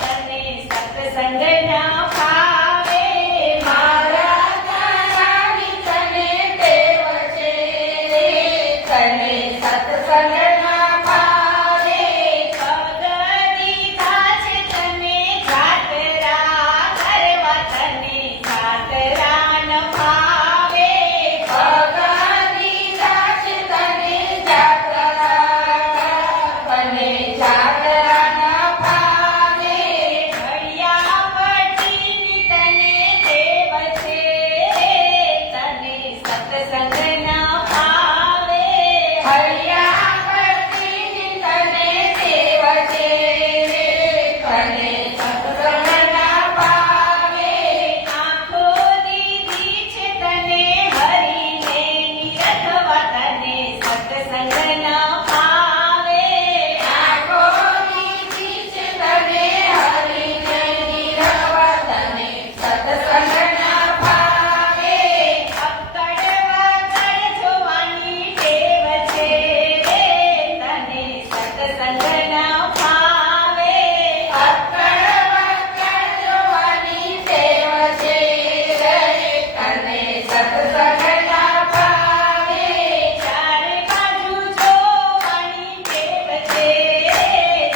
તને સત્સંગના ભાવે. મારા તારાની તને ટેવ છે તને સત્સંગના ભાવે. પગ દીધા છે તને જાતરા કરવા તને જાતરા ન ભાવે. પગ દીધા છે તને જાતરા તને જાતરા ન ભાવે. ઘડિયા પટીની તને ટેવ છે તને સત્સંગના ભાવે. ઘડિયા પટીની તને ટેવ છે તને સત્સંગના ભાવે. આંખો દીધી છે તને હરીને નિરખવા તને સત્સંગના ભાવે. આંખો દીધી છે તને હરીને નિરખવા તને સત્સંગના ભાવે. અક્કડ વક્કડ જોવાની ટેવ છે તને સત્સંગના ભાવે. અક્કડ વક્કડ જોવાની ટેવ છે તને સત્સંગના ભાવે. ચારે બાજુ જોવાની ટેવ છે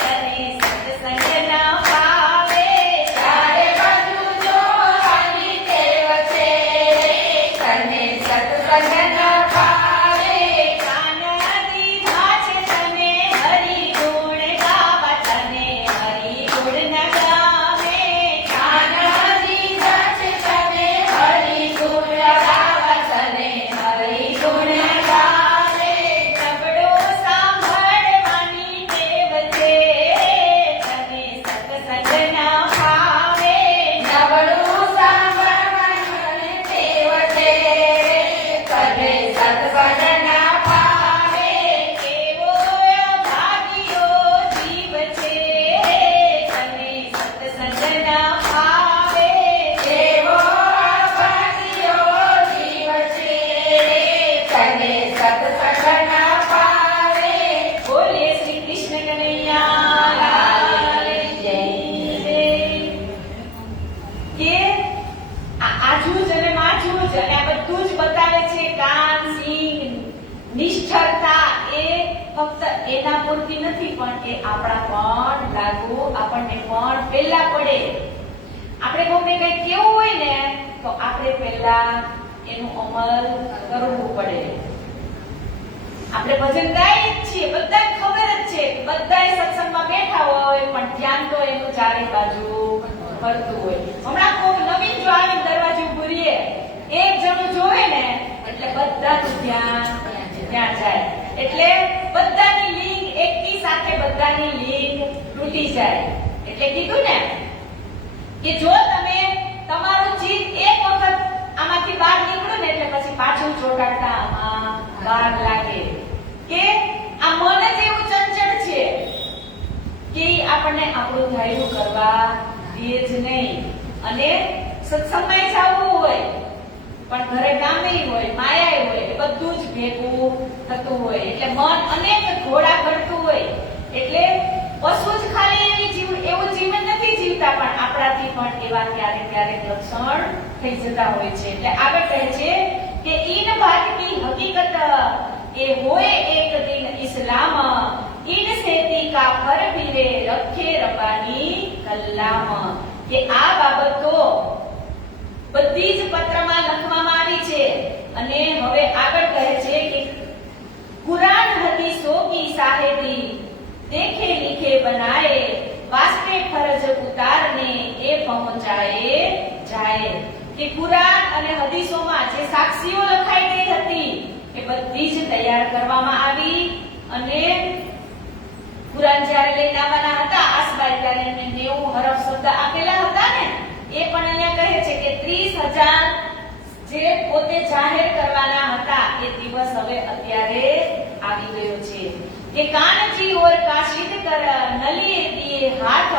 તને સત્સંગના ભાવે. ચારે બાજુ જોવાની ટેવ છે તને સત્સંગના ભાવે. કાન દીધા છે તને હરિ ગુણ ગાવા. આપણા પણ લાગુ આપણને પણ પહેલા પડે. આપણે કોઈને કંઈ કેવું હોય ને તો આપણે પહેલા એનું અમલ કરવું પડે. આપણે ભજન ગાઈએ જ છીએ, બધાને ખબર જ છે કે બધાય સત્સંગમાં બેઠા હોય પણ ધ્યાન તો એનું ચારે બાજુ ફરતું હોય. હમણાં કોઈ નવીન જો આવી દરવાજે ઊભું રહે, એક જણું જોવે ને એટલે બધાનું ધ્યાન ત્યાં જાય. એટલે બધાની લિંક એકની સાથે બધાની લિંક તૂટી જાય. એટલે કીધું ને કે જો તમે તમારું ચિત્ત એક વખત આમાંથી બહાર નીકળ્યું ને એટલે પછી પાછું ચોટાડતા આમાં વાર લાગે. કે આ મન જ એવું ચંચળ છે કે આપણને આપણું ધાર્યું કરવા દે જ નહીં. અને સત્સંગમાં જવું હોય પણ ઘરે કામે હોય, માયા હોય, બધું જ ભેગું થતું હોય. એટલે મન અનેક ઘોડા કરતું હોય. એટલે પશુ જ ખાલી એવું જીવન નથી જીવતા, પણ આપણાથી પણ એવા ક્યારેક ક્યારેક લક્ષણ થઈ જતા હોય છે. એટલે આગળ કહે છે કે ઈન બાત કી હકીકત એ હોય એક દિન ઇસ્લામ, ઈન સેતી કા ફર ભીરે રખે રબાની કલ્લામ. કે આ બાબતો બધી જ પત્રમાં લખવામાં આવી છે. અને હવે આગળ કહે છે કે કુરાન હદીસો કી સાહેબી देखे लिखे बनाए, वास्ते फर्ज उतारने ए पहुंचाए जाए. કે કુરાન અને હદીસોમાં જે સાક્ષીઓ લખાઈ ગઈ હતી એ બધી જ તૈયાર કરવામાં આવી. અને કુરાન જ્યારે લઈને આવવાના હતા આસબાઈ ત્યારે એને 90 હરફ શબ્દ આપેલા હતા ને એ પણ અહીંયા કહે છે કે 30,000 જે પોતે જાહેર કરવાના હતા એ દિવસ હવે અત્યારે આવી ગયો છે. કે કાનજી ઓર કાશિદ કર નલિए दिए हाथ,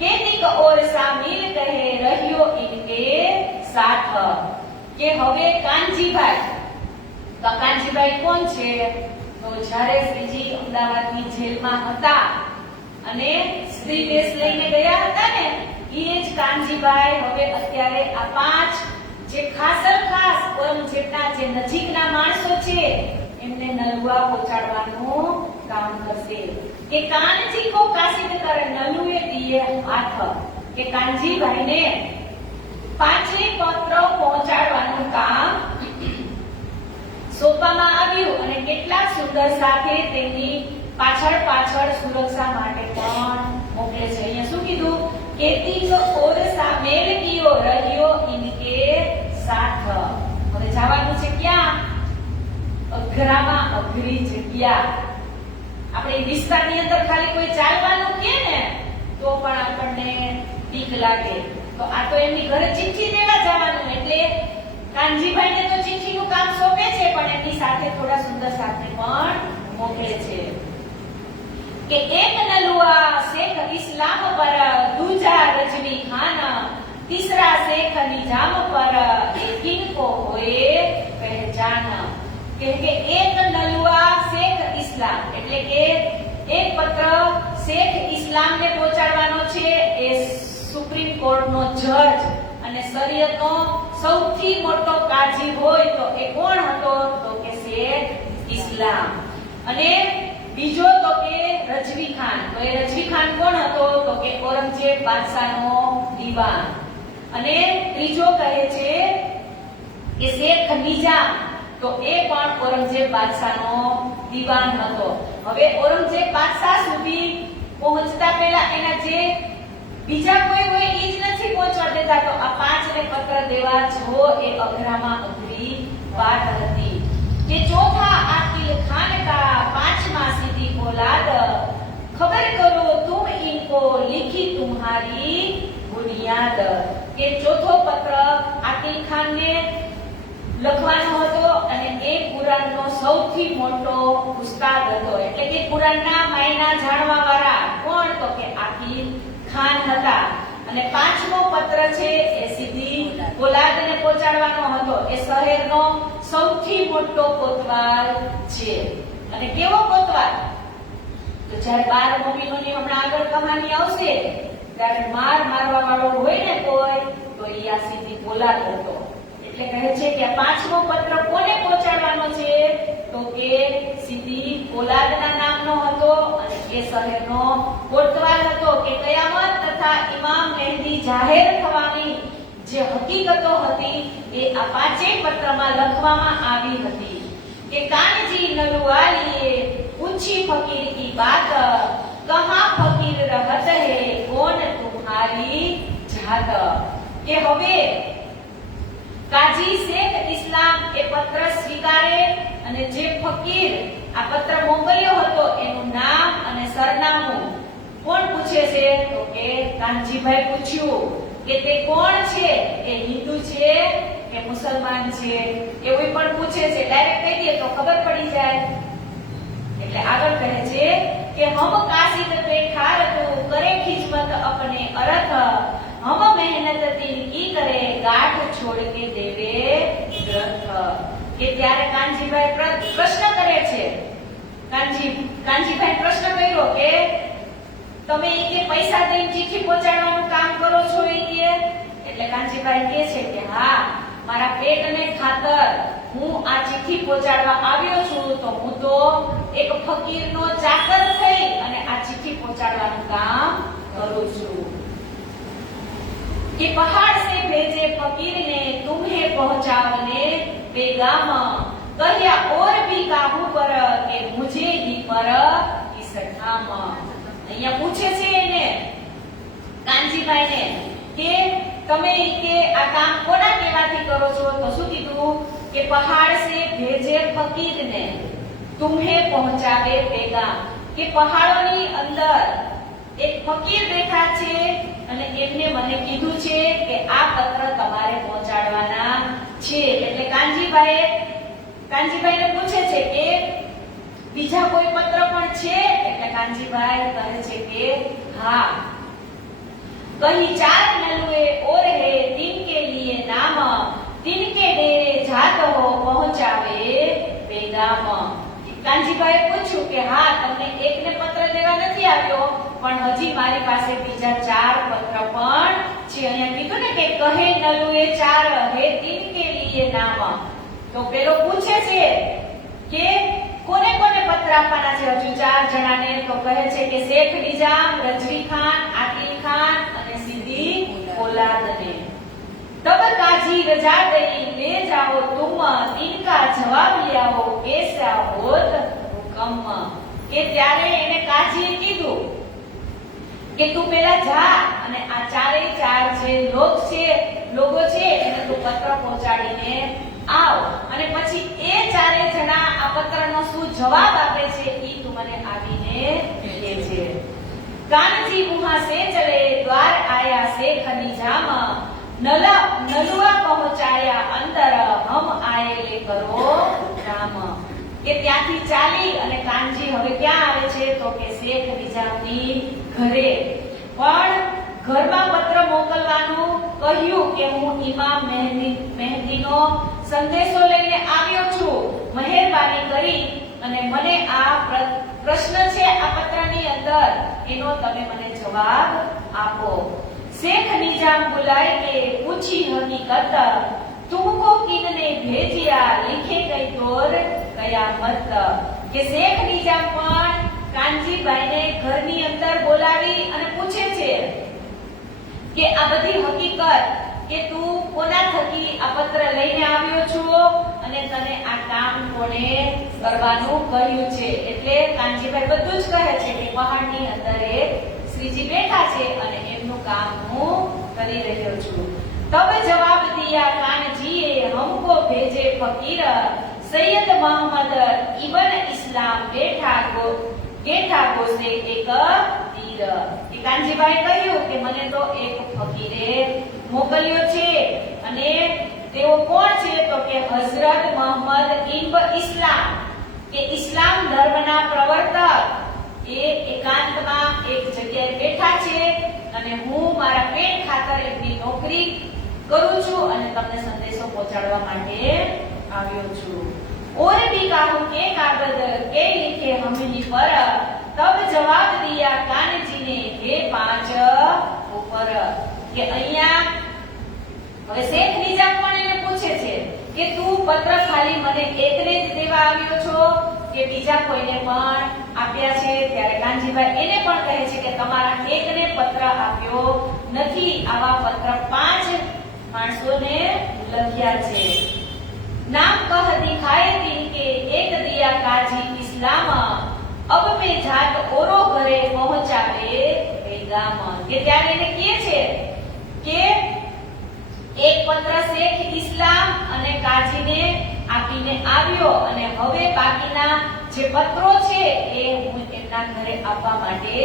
केतिक और शामिल कहे रहियो इनके साथ. કે હવે કાનજીભાઈ, તો કાનજીભાઈ કોણ છે? તો જ્યારે શ્રીજી અમદાવાદની જેલમાં હતા અને સ્ત્રી વેશ લઈને ગયા હતા ને એ જ કાનજીભાઈ હવે અત્યારે આ 5 જે ખાસ ઓરંગઝેબના જે નજીકના માણસો છે એમને નલુઆ પહોંચાડવાનું કામ કરશે. કે કાનજી કો કાશિદ કર નલુએ દિए હાથ. કે કાનજીભાઈને 5 પત્રો પહોંચાડવાનું કામ સોંપવામાં આવ્યું. અને કેટલાક સુંદર સાથે તેમની પાછળ સુરક્ષા માટે પણ મોકલે છે. અહીંયા શું કીધું? કેતિક ઓર સામેલ કિયો રહ્યો ઇનકે સાથ. હવે જવાનું છે ક્યાં? અઘરામાં અઘરી જગ્યા. આપણે વિસ્તારની અંદર ખાલી કોઈ ચાલવાનું કે ને તો પણ આપણને બીક લાગે. તો આ તો એમની ઘરે ચિઠ્ઠી દેવા જવાનું. એટલે કાનજીભાઈને તો ચિઠ્ઠીનું કામ સોંપે છે પણ એની સાથે થોડા સુંદર સાથે પણ મોકલે છે. કે એક નલુઆ શેખ ઇસ્લામ પર, દૂજા રજવી ખાન, तीसरा शेख निजाम पर, किनको होए पहचान. કે એક નલુઆ શેખ ઇસ્લામ એટલે કે એક પત્ર શેખ ઇસ્લામને પહોંચાડવાનો છે. એ સુપ્રીમ કોર્ટનો જજ અને શરીયતનો સૌથી મોટો કાજી હોય તો એ કોણ હતો? તો કે શેખ ઇસ્લામ. અને બીજો તો કે રજવી ખાન. તો એ રજવી ખાન કોણ હતો? તો કે ઔરંગઝેબ બાદશાહનો દીવાન. અને ત્રીજો કહે છે કે શેખ નિજામ. તો એ પણ ઔરંગઝેબ બાદશાહનો દીવાન હતો. હવે ઔરંગઝેબ બાદશાહ સુધી પહોંચતા પહેલા એના જે બીજા કોઈ હોય એ જ નથી પહોંચવા દેતા. તો આ 5 ને પત્ર દેવા જો એ અઘરામાં અઘરી વાત હતી. કે ચોથા આકિલ ખાન કા 5વાं सीधी औलाद, खबर करो तुम इनको लिखी तुम्हारी बुनियाद. કે ચોથો પત્ર આકિલ ખાનને લખવાનો હતો અને એ કુરાનનો સૌથી મોટો ઉસ્તાદ હતો. એટલે કે કુરાનના માયના જાણવા વાળા કોણ? તો કે આકિલ ખાન હતા. અને 5મો પત્ર છે એ સીધી ઓલાદને પહોંચાડવાનો હતો. એ શહેરનો સૌથી મોટો કોતવાલ છે. અને કેવો કોતવાલ? તો જ્યારે 12 મોમીનોની હમણાં આગળ કહાની આવશે ત્યારે મારવા વાળો હોય ને કોઈ તો ઈ આ સીધી ઓલાદ હતો. એટલે કહે છે કે આ પાંચમો પત્ર કોને પહોંચાડવાનો છે તો કે સીધી પોલાદના નામનો હતો અને એ શહેરનો કોટવાલ હતો કે કયામત તથા ઇમામ મહેદી જાહેર થવાની જે હકીકતો હતી એ આ પાંચેય પત્રમાં લખવામાં આવી હતી કે કાનજી નલુવાલીએ પૂછી ફકીર કી બાત કહા ફકીર રહત હે કોન તુમ્હારી જાત કે હવે કાજી શેખ ઇસ્લામ એ પત્ર સ્વીકારે અને જે ફકીર આ પત્ર મોકલ્યો હતો એનું નામ અને સરનામું કોણ પૂછે છે તો કે કાનજીભાઈ પૂછ્યું કે તે કોણ છે એ હિન્દુ છે કે મુસલમાન છે એવું પણ પૂછે છે ડાયરેક્ટ કહી દે તો ખબર પડી જાય એટલે આગળ કહે છે કે હમ કાસિદ पे खारत करे खिजमत अपने अरथ हम मेहनत दिन की करे गाठ छोड़ के देवे ग्रंथ કે ત્યારે કાનજીભાઈ પ્રશ્ન કરે છે કાનજીભાઈ પ્રશ્ન કર્યો કે તમે કે પૈસા દઈને ચિઠ્ઠી પહોંચાડવાનું કામ કરો છો કે એટલે કાનજીભાઈ કહે છે કે હા મારા પેટને ખાતર હું આ ચિઠ્ઠી પહોંચાડવા આવ્યો છું તો હું તો એક ફકીરનો ચાકર થઈ અને આ ચિઠ્ઠી પહોંચાડવાનું કામ કરું છું कि पहाड़ से भेजे फकीर ने तुम्हें पहुंचावने पैगाम कहिया और भी काहू पर के मुझे ही पर इस ठाम અહીંયા પૂછે છે એને કાનજીભાઈ ને કે તમે કે આ કામ કોના કહેવાથી કરો છો તો શું કીધું કે પહાડ से भेजे फकीर ने तुम्हें पहुंचावे पैगाम કે પહાડોની અંદર એક ફકીર બેઠા છે અને એમને મને કીધું છે કે આ પત્ર તમારે પહોંચાડવાના છે એટલે કાનજીભાઈને પૂછે છે કે બીજા કોઈ પત્ર પણ છે એટલે કાનજીભાઈ કહે છે કે હા कहीं चार नलुए और है तिनके लिए नाम तिनके डेरे जात हो पहुंचावे पैगाम કાનજીભાઈએ પૂછ્યું કે હા તમને એકને પત્ર લેવા નથી આવ્યો પણ હજી મારી પાસે બીજા ચાર પત્ર પણ છે અહીંયા કીધું ને કે કહે નલુએ ચાર હે तिनके लिए नाम તો પેલો પૂછે છે કે કોને કોને પત્ર આપવાના છે હજુ ચાર જણાને તો કહે છે કે શેખ નિજામ રજવી ખાન આકિલ ખાન અને સીધી પોલાદને तब काजी रजा गई ले जाओ तुम इनका जवाब ले आओ कैसा होत हुकम के त्यारे એને કાજીએ કીધું કે તું પેલા જા અને આ ચારે ચાર જે લોકો છે એને તું પત્ર પહોંચાડીને આવ અને પછી એ ચારે જણા આ પત્રનો શું જવાબ આપે છે ઈ તું મને આવીને કહેજે કાનજી વહાં से चले द्वार आया शेख निजाम नलुआ पहुंचाया अंदर हम आए ले करो राम કે ત્યાંથી ચાલી અને કાનજી હવે ક્યાં આવે છે તો કે શેખ નિજામની ઘરે પણ ઘરમાં પત્ર મોકલવાનું કહ્યું કે હું ઇમામ મહેદીનો સંદેશો લઈને આવ્યો છું મહેરબાની કરી અને મને આ પ્રશ્ન છે આ પત્રની અંદર એનો તમે મને જવાબ આપો शेख निजाम बुलाए के पूछी हकीकत तुमको किनने भेजिया लिखे गई तोर कयामत के शेख निजाम પણ કાનજીભાઈને ઘરની અંદર બોલાવી અને પૂછે છે કે આ બધી હકીકત કે તું કોના થકી આ પત્ર લઈને આવ્યો છો અને તને આ કામ કોણે કરવાનું કહ્યું છે એટલે કાનજીભાઈ બધું જ કહે છે કે પહાડની અંદર એક શ્રીજી બેઠા છે અને એમનું કામ હું કરી રહ્યો છું तब जवाब दिया कानजीए हमको भेजे फकीर सैयद मोहम्मद इब्न इस्लाम गेठा गोसे एक तीर કે કાનજીભાઈ કહ્યું કે મને તો એક ફકીરે મોકલ્યો છે અને તેઓ કોણ છે તો કે હઝરત મોહમ્મદ ઇબ્ન ઇસ્લામ કે ઇસ્લામ ધર્મના પ્રવર્તક એ એકાંતમાં એક જગ્યાએ બેઠા છે અને હું મારા પેટ ખાતર એમની નોકરી કરું છું અને તમને સંદેશો પહોંચાડવા માટે આવ્યો છું और भी काहू के कागज के लिखे हमनी पर तब जवाब दिया कानजी ने हे पांच ऊपर કે અહીંયા હવે શેખ નિજામ પણ એને પૂછે છે કે તું પત્ર ખાલી મને એકને જ દેવા આવ્યો છો કે બીજા કોઈને પણ આપ્યા છે? ત્યારે કાનજીભાઈ એને પણ કહે છે કે તમારા એકને પત્ર આપ્યો નથી, આવા પત્ર 5 માણસોને લખ્યા છે। नाम कह दिखाए दिन के एक दिया काजी इस्लाम, अब में जात ओरो घरे पहुंचावे पैगाम। કે ત્યારે એને કહે છે કે એક પત્ર શેખ ઇસ્લામ અને કાજીને આપીને આવ્યો અને હવે બાકીના જે પત્રો છે એ હું એમના ઘરે આપવા માટે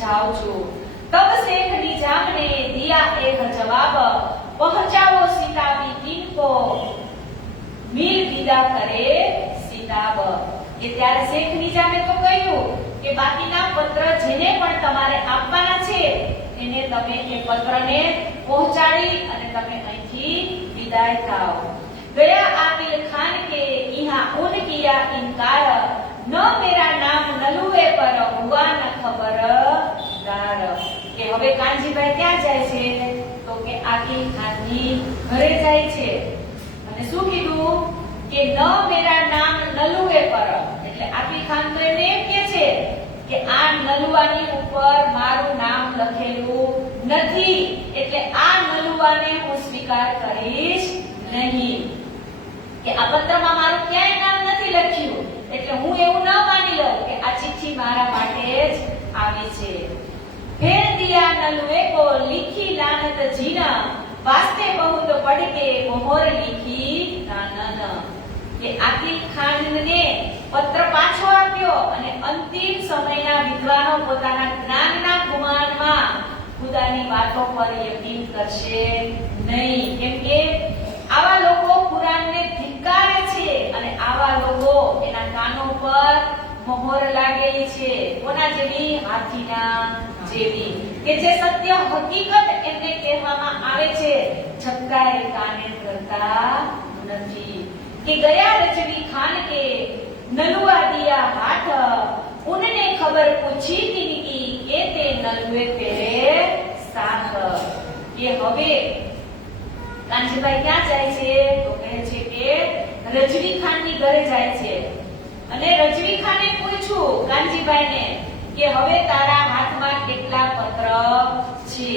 જાઉં છું। तब शेख निजाम ने दिया एक जवाब, पहुंचाओ सीताबी किनको मीर विदा करे सीताब। કે ત્યારે શેખ નિજામે તો કહ્યું કે બાકીના પત્ર જેને પણ તમારે આપવાના છે એને તમે એ પત્રને પહોંચાડી અને તમે અહીંથી વિદાય થાઓ। गया आकिल खान के यहाँ उन किया इनकार, न मेरा नाम नलुए पर हुआ न खबरदार। કે હવે કાનજીભાઈ ક્યાં જાય છે? તો કે આકિલ ખાનની ઘરે જાય છે અને શું કીધું કે ન મેરા નામ નલુએ પર, એટલે આકિલ ખાન તો એને એમ કહે છે કે આ નલુવાની ઉપર મારું નામ લખેલું નથી, એટલે આ નલુવાને હું સ્વીકાર કરીશ નહીં। કે આ પત્રમાં મારું ક્યાંય નામ નથી લખ્યું, એટલે હું એવું ન માની લઉં કે આ ચિઠ્ઠી મારા માટે જ આવી છે। फेर दिया नलुए को लिखी लानत जीना, वास्ते बहुत पढ़ के मोहर लिखी नानन। કે આકિલ ખાનને પત્ર પાછો આપ્યો અને અંતિમ સમયના વિદ્વાનો પોતાના જ્ઞાનના ગુમાનમાં ખુદાની વાતો પર યકીન કરશે નહીં, કેમ કે આવા લોકો કુરાનને ધિક્કારે છે અને આવા લોકો એના કાનો પર મોહર લાગેલી છે। કોના જેવી? હાથીના જેવી, કે જે સત્ય હકીકત એમને કહેવામાં આવે છે છતાંય કાને કરતા નથી। कि गया रजवी खान के नलुआ दिया हाथ, उनने खबर पूछी किनकी के ते नलुए तेरे साथ। ये હવે કાનજીભાઈ ક્યાં જાય છે? તો કહે છે કે રજવી ખાનની ઘરે જાય છે અને રજવી ખાને પૂછ્યું કાનજીભાઈને કે હવે તારા હાથમાં કેટલા પત્ર છે?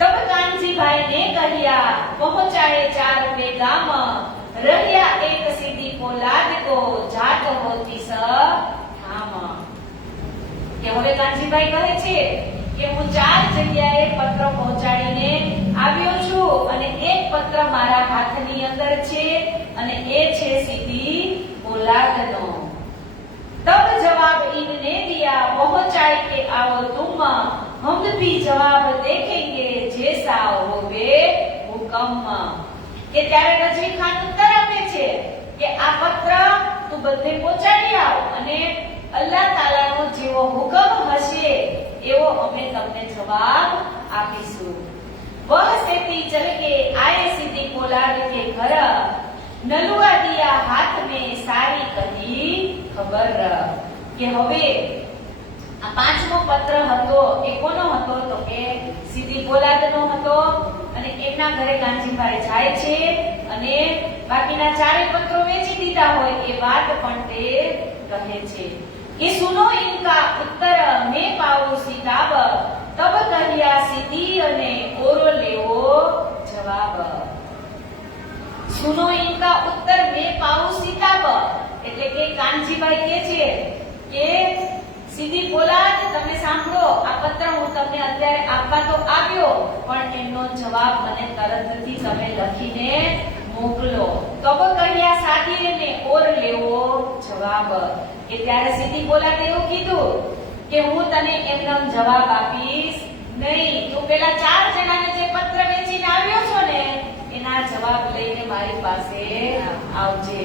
तब कानजी भाई ने कहिया, पहुंचाए 4 पैगाम, रहिया एक सीधी पोलाद को जात होती स थाम। કે હવે કાનજીભાઈ કહે છે કે હું 4 જગ્યાએ પત્ર પહોંચાડીને આવ્યો છું અને એક પત્ર મારા હાથની અંદર છે અને એ છે સીધી પોલાદનો। तब जवाब इनने दिया, पहुंचाए के आओ तुम, हम भी जवाब देखेंगे जैसा होवे हुकम। કે ત્યારે રજવી ખાન ઉત્તર આપે છે કે આ પત્ર તું બધે પહોંચાડી આવ અને અલ્લાહ તાલાનો જેવો હુકમ હશે એવો અમે તમને જવાબ આપીશું। वह सेती चल के आए सीधी पोलाद के घर, नलुआ दिया हाथ में सारी कही खबर। કે હવે આ પાંચમો પત્ર હતો એ કોનો હતો? તો કે સીધી પોલાદનો હતો અને એમના ઘરે કાનજીભાઈ જાય છે અને બાકીના 4 પત્રો વેચી દીધા હોય એ વાત પણ તે કહે છે કે સુનો ઇનકા ઉત્તર મે પાઉ સિતાબ, તબ કહ્યા સીધી અને ઓરો લેવો જવાબ। સુનો ઇનકા ઉત્તર મે પાઉ સિતાબ, એટલે કે કાનજીભાઈ કહે છે કે સીધી પોલાદ તમે સાંભળો, આ પત્ર હું તમને અત્યારે આપવા તો આવ્યો પણ એનો જવાબ મને તરતથી તમે લખીને મોકલો। તબ કહ્યા સાદીને ઓર લેવો જવાબ। કે ત્યારે સીધી પોલાદે એવું કીધું કે હું તને એમનો જવાબ આપીશ નહીં, તું પેલા 4 જણાને જે પત્ર વેચીને આવ્યો છો ને એના જવાબ લઈને મારી પાસે આવજે।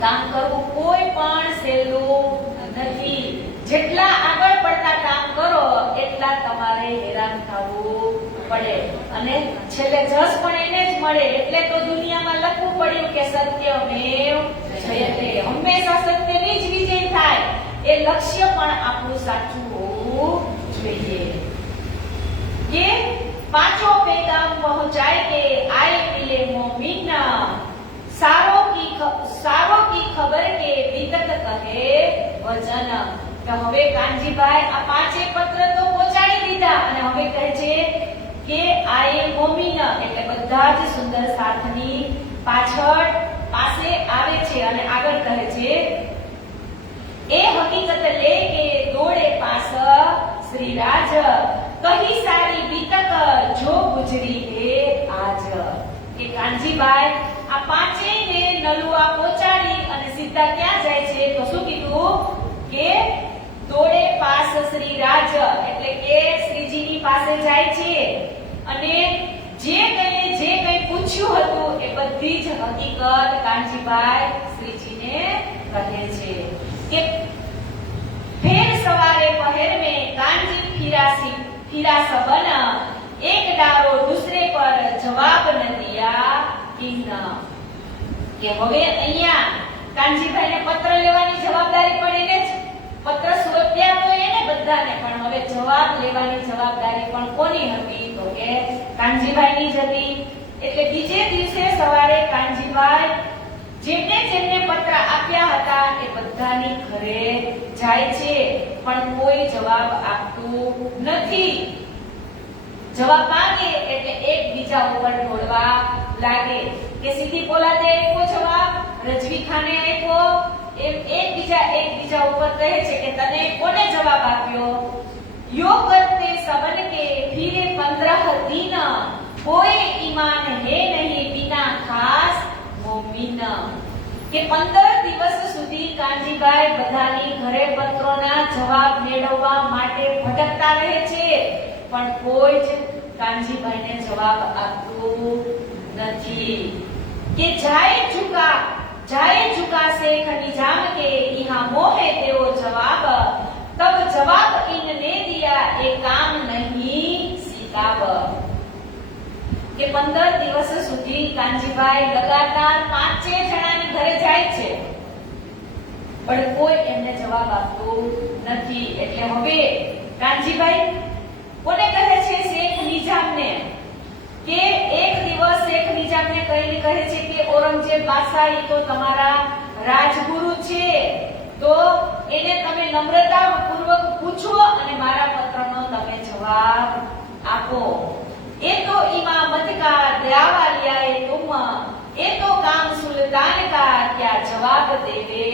કામ કરવું કોઈ પણ સહેલું નથી, જેટલા આગળ પડતા કામ કરો એટલા તમારે હેરાન થવું પડે અને છેલ્લે જસ પણ એને જ મળે। એટલે તો દુનિયામાં લખવું પડ્યું કે સત્યમેવ જયતે, હંમેશા સત્યની જ વિજય થાય। એ લક્ષ્ય પણ આપણું સાચું હોવું જોઈએ। કે 5 पैगाम पहुंचाए के आए मिले मोमिन सारो की खबर के विदत कहे वचन। तो હવે કાનજીભાઈ આ પાંચે પત્ર તો પહોંચાડી દીધા અને હવે કહે છે કે આય મોમિન એટલે બધા જ સુંદર સાથની પાછળ પાસે આવે છે અને આગળ કહે છે એ હકીકત લે કે દોડે પાસ શ્રી રાજ કહી સારી બીતક જો ગુજરી હે આજ। કે કાનજીભાઈ આ પાંચેયને નલુઆ પહોંચાડી અને સીધા ક્યાં જાય છે તો શું કીધું કે દોડે પાસ શ્રી રાજ એટલે કે શ્રીજીની પાસે જાય છે અને જે કઈ પૂછ્યું હતું એ બધી જ હકીકત કાનજીભાઈ શ્રીજીને કહે છે કે ફેર સવારે પહેર में कांजी फिरा सबन एक डारो दूसरे पर जवाब न दिया किन। કે હવે અહીંયા કાનજીભાઈને પત્ર લેવાની જવાબદારી પણ એને જ, પત્ર સોંપ્યા તો એને બધાને, પણ હવે જવાબ લેવાની જવાબદારી પણ કોની હતી તો કે કાનજીભાઈની જ હતી। એટલે બીજે દિવસે સવારે કાનજીભાઈ જેમને પત્ર આપ્યા હતા એ બધાની ઘરે જાય છે પણ કોઈ જવાબ આપતું નથી। જવાબ માંગે એટલે એકબીજા ઉપર ઢોળવા લાગે કે સીધી પોલાદે આપ્યો જવાબ, રજવી ખાને આપ્યો, એમ એકબીજા ઉપર કહે છે કે તને કોને જવાબ આપ્યો। यो करते सबन के फिरे 15 दिन कोई ईमान है नहीं बिना खास मोमिन। કે 15 દિવસ સુધી કાનજીભાઈ બધાની ઘરે પત્રોના જવાબ મેળવવા માટે ભટકતા રહે છે પણ કોઈ જ કાનજીભાઈને જવાબ આપતું નથી। કે जाए झुका शेख निजाम के यहाँ मोहे तेओ जवाब तब जवाब इनने दिया ए काम नहीं सीताब। કે 15 દિવસ સુધી કાનજીભાઈ લગાતાર પાંચે જણાની ઘરે જાય છે પણ કોઈ એમને જવાબ આપતું નથી। એટલે હવે કાનજીભાઈ કોને કહે છે શેખ નિજામને કે એક દિવસ શેખ નિજામને કહે છે કે ઔરંગઝેબ બાદશાહ ઈ તો તમારા રાજગુરુ છે તો એને તમે નમ્રતાપૂર્વક પૂછો અને મારા પત્રનો તમે જવાબ આપો। ये तो इमामत का दयावा लिया है तुम, ये तो काम सुल्तान का क्या जवाब देवे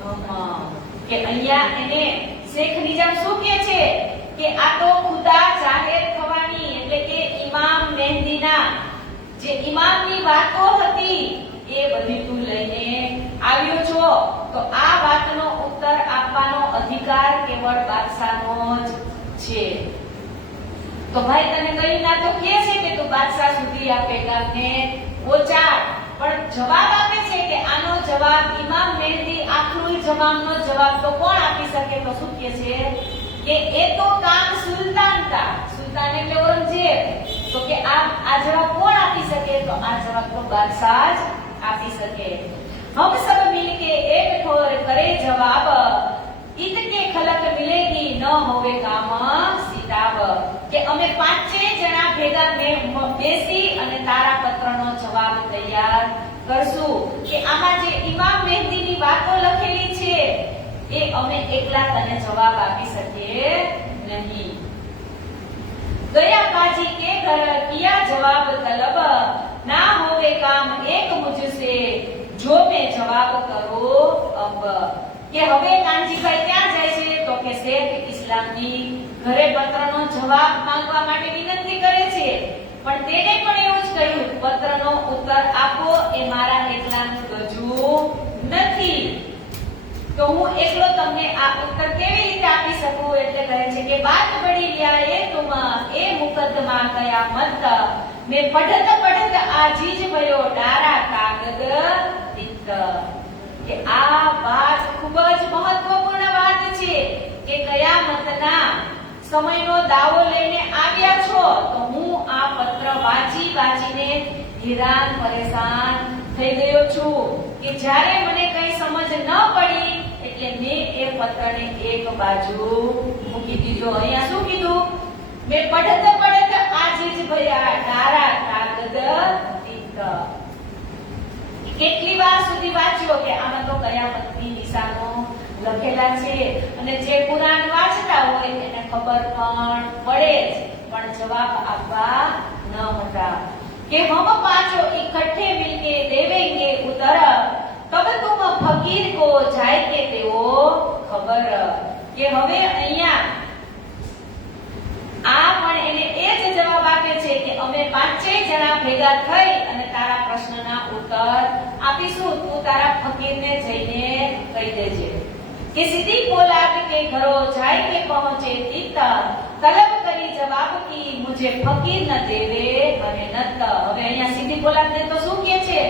हम। કે અહીંયા એને શેખ નિજામ શું કહે છે કે આ તો ખુદા જાહેર થવાની એટલે કે ઇમામ મહેંદીના જે ઇમામની વાતો હતી એ બધી તું લઈને આવ્યો છો તો આ વાતનો ઉત્તર આપવાનો અધિકાર કેવળ બાદશાહનો જ છે। તો ભાઈ તને કઈ ના તો કહે છે કે તું બાદશાહ સુધી આ પેગામને પહોંચાડ પણ જવાબ આપે છે કે આનો જવાબ ઇમામ મહેદી આખરુલ જમામનો જવાબ તો કોણ આપી શકે તો શું કહે છે કે એ તો કામ સુલતાન કા, સુલતાન એટલે ઔરંગઝેબ, તો કે આ જવાબ કોણ આપી શકે તો આ જવાબ તો બાદશાહ જ આપી શકે। हम सब मिलके एक ठोर करे जवाब इतने खलक मिलेगी न होवे काम सीताब। કે અમે પાંચે જણા ભેગા બેસી અને તારા પત્રનો જવાબ તૈયાર કરશું કે આમાં જે ઇમામ મહેદીની વાતો લખેલી છે એ અમે એકલા તને જવાબ આપી શકીએ નહીં। गया काजी के घर किया जवाब तलब ना होवे काम एक मुझसे जो मैं जवाब करो अब। કે હવે કાનજીભાઈ ક્યાં જાય છે તો કે શેખ ઇસ્લામની ઘરે પત્રનો જવાબ માંગવા માટે વિનંતી કરે છે પણ તેને પણ એવું જ કહ્યું પત્રનો ઉત્તર આપો એ મારા એકલાનું ગજુ નથી તો હું એકલો તમને આ ઉત્તર કેવી રીતે આપી શકું એટલે કહે છે કે बात बड़ी लिया ये तुम ए मुकदमा कयामत मैं पढ़त पढ़त आजीज भयो डारा कागद तित। કે આ વાત ખૂબ જ મહત્વપૂર્ણ વાત છે કે કયામતના સમયનો દાવો લઈને આવ્યા છો તો હું આ પત્ર વાંચીને હેરાન પરેશાન થઈ ગયો છું કે જ્યારે મને કઈ સમજ ન પડી એટલે મેં એ પત્રને એક બાજુ મૂકી દીધો। અહીંયા શું કીધું મેં પઢત પઢત આજીજ ભયા ડારા કાગદ તિત। વિત્ત. કેટલી વાર સુધી વાંચ્યો કે આમાં તો કયામતની નિશાનો લખેલા છે અને જે કુરાન વાંચતા હોય એને ખબર પણ પડે જ, પણ જવાબ આપવા ન હતા કે હમ પાંચો इकट्ठे मिलके देवेंगे उतर तब तुम फकीर को जाए के तेओ खबर. કે હવે અહીંયા આ પણ એને એ જ જવાબ આપે છે કે અમે પાંચેય જણા ભેગા થઈ અને તારા પ્રશ્નના ઉત્તર આપીશું, તું તારા ફકીરને જઈને કહી દેજે કે સીધી પોલાદ કે ઘરો જાય કે પહોંચે તીત તલબ કરી જવાબ કી મુझे ફકીર ન દેવે મહેનત. હવે અહીંયા સીધી પોલાદ ને તો શું કહે છે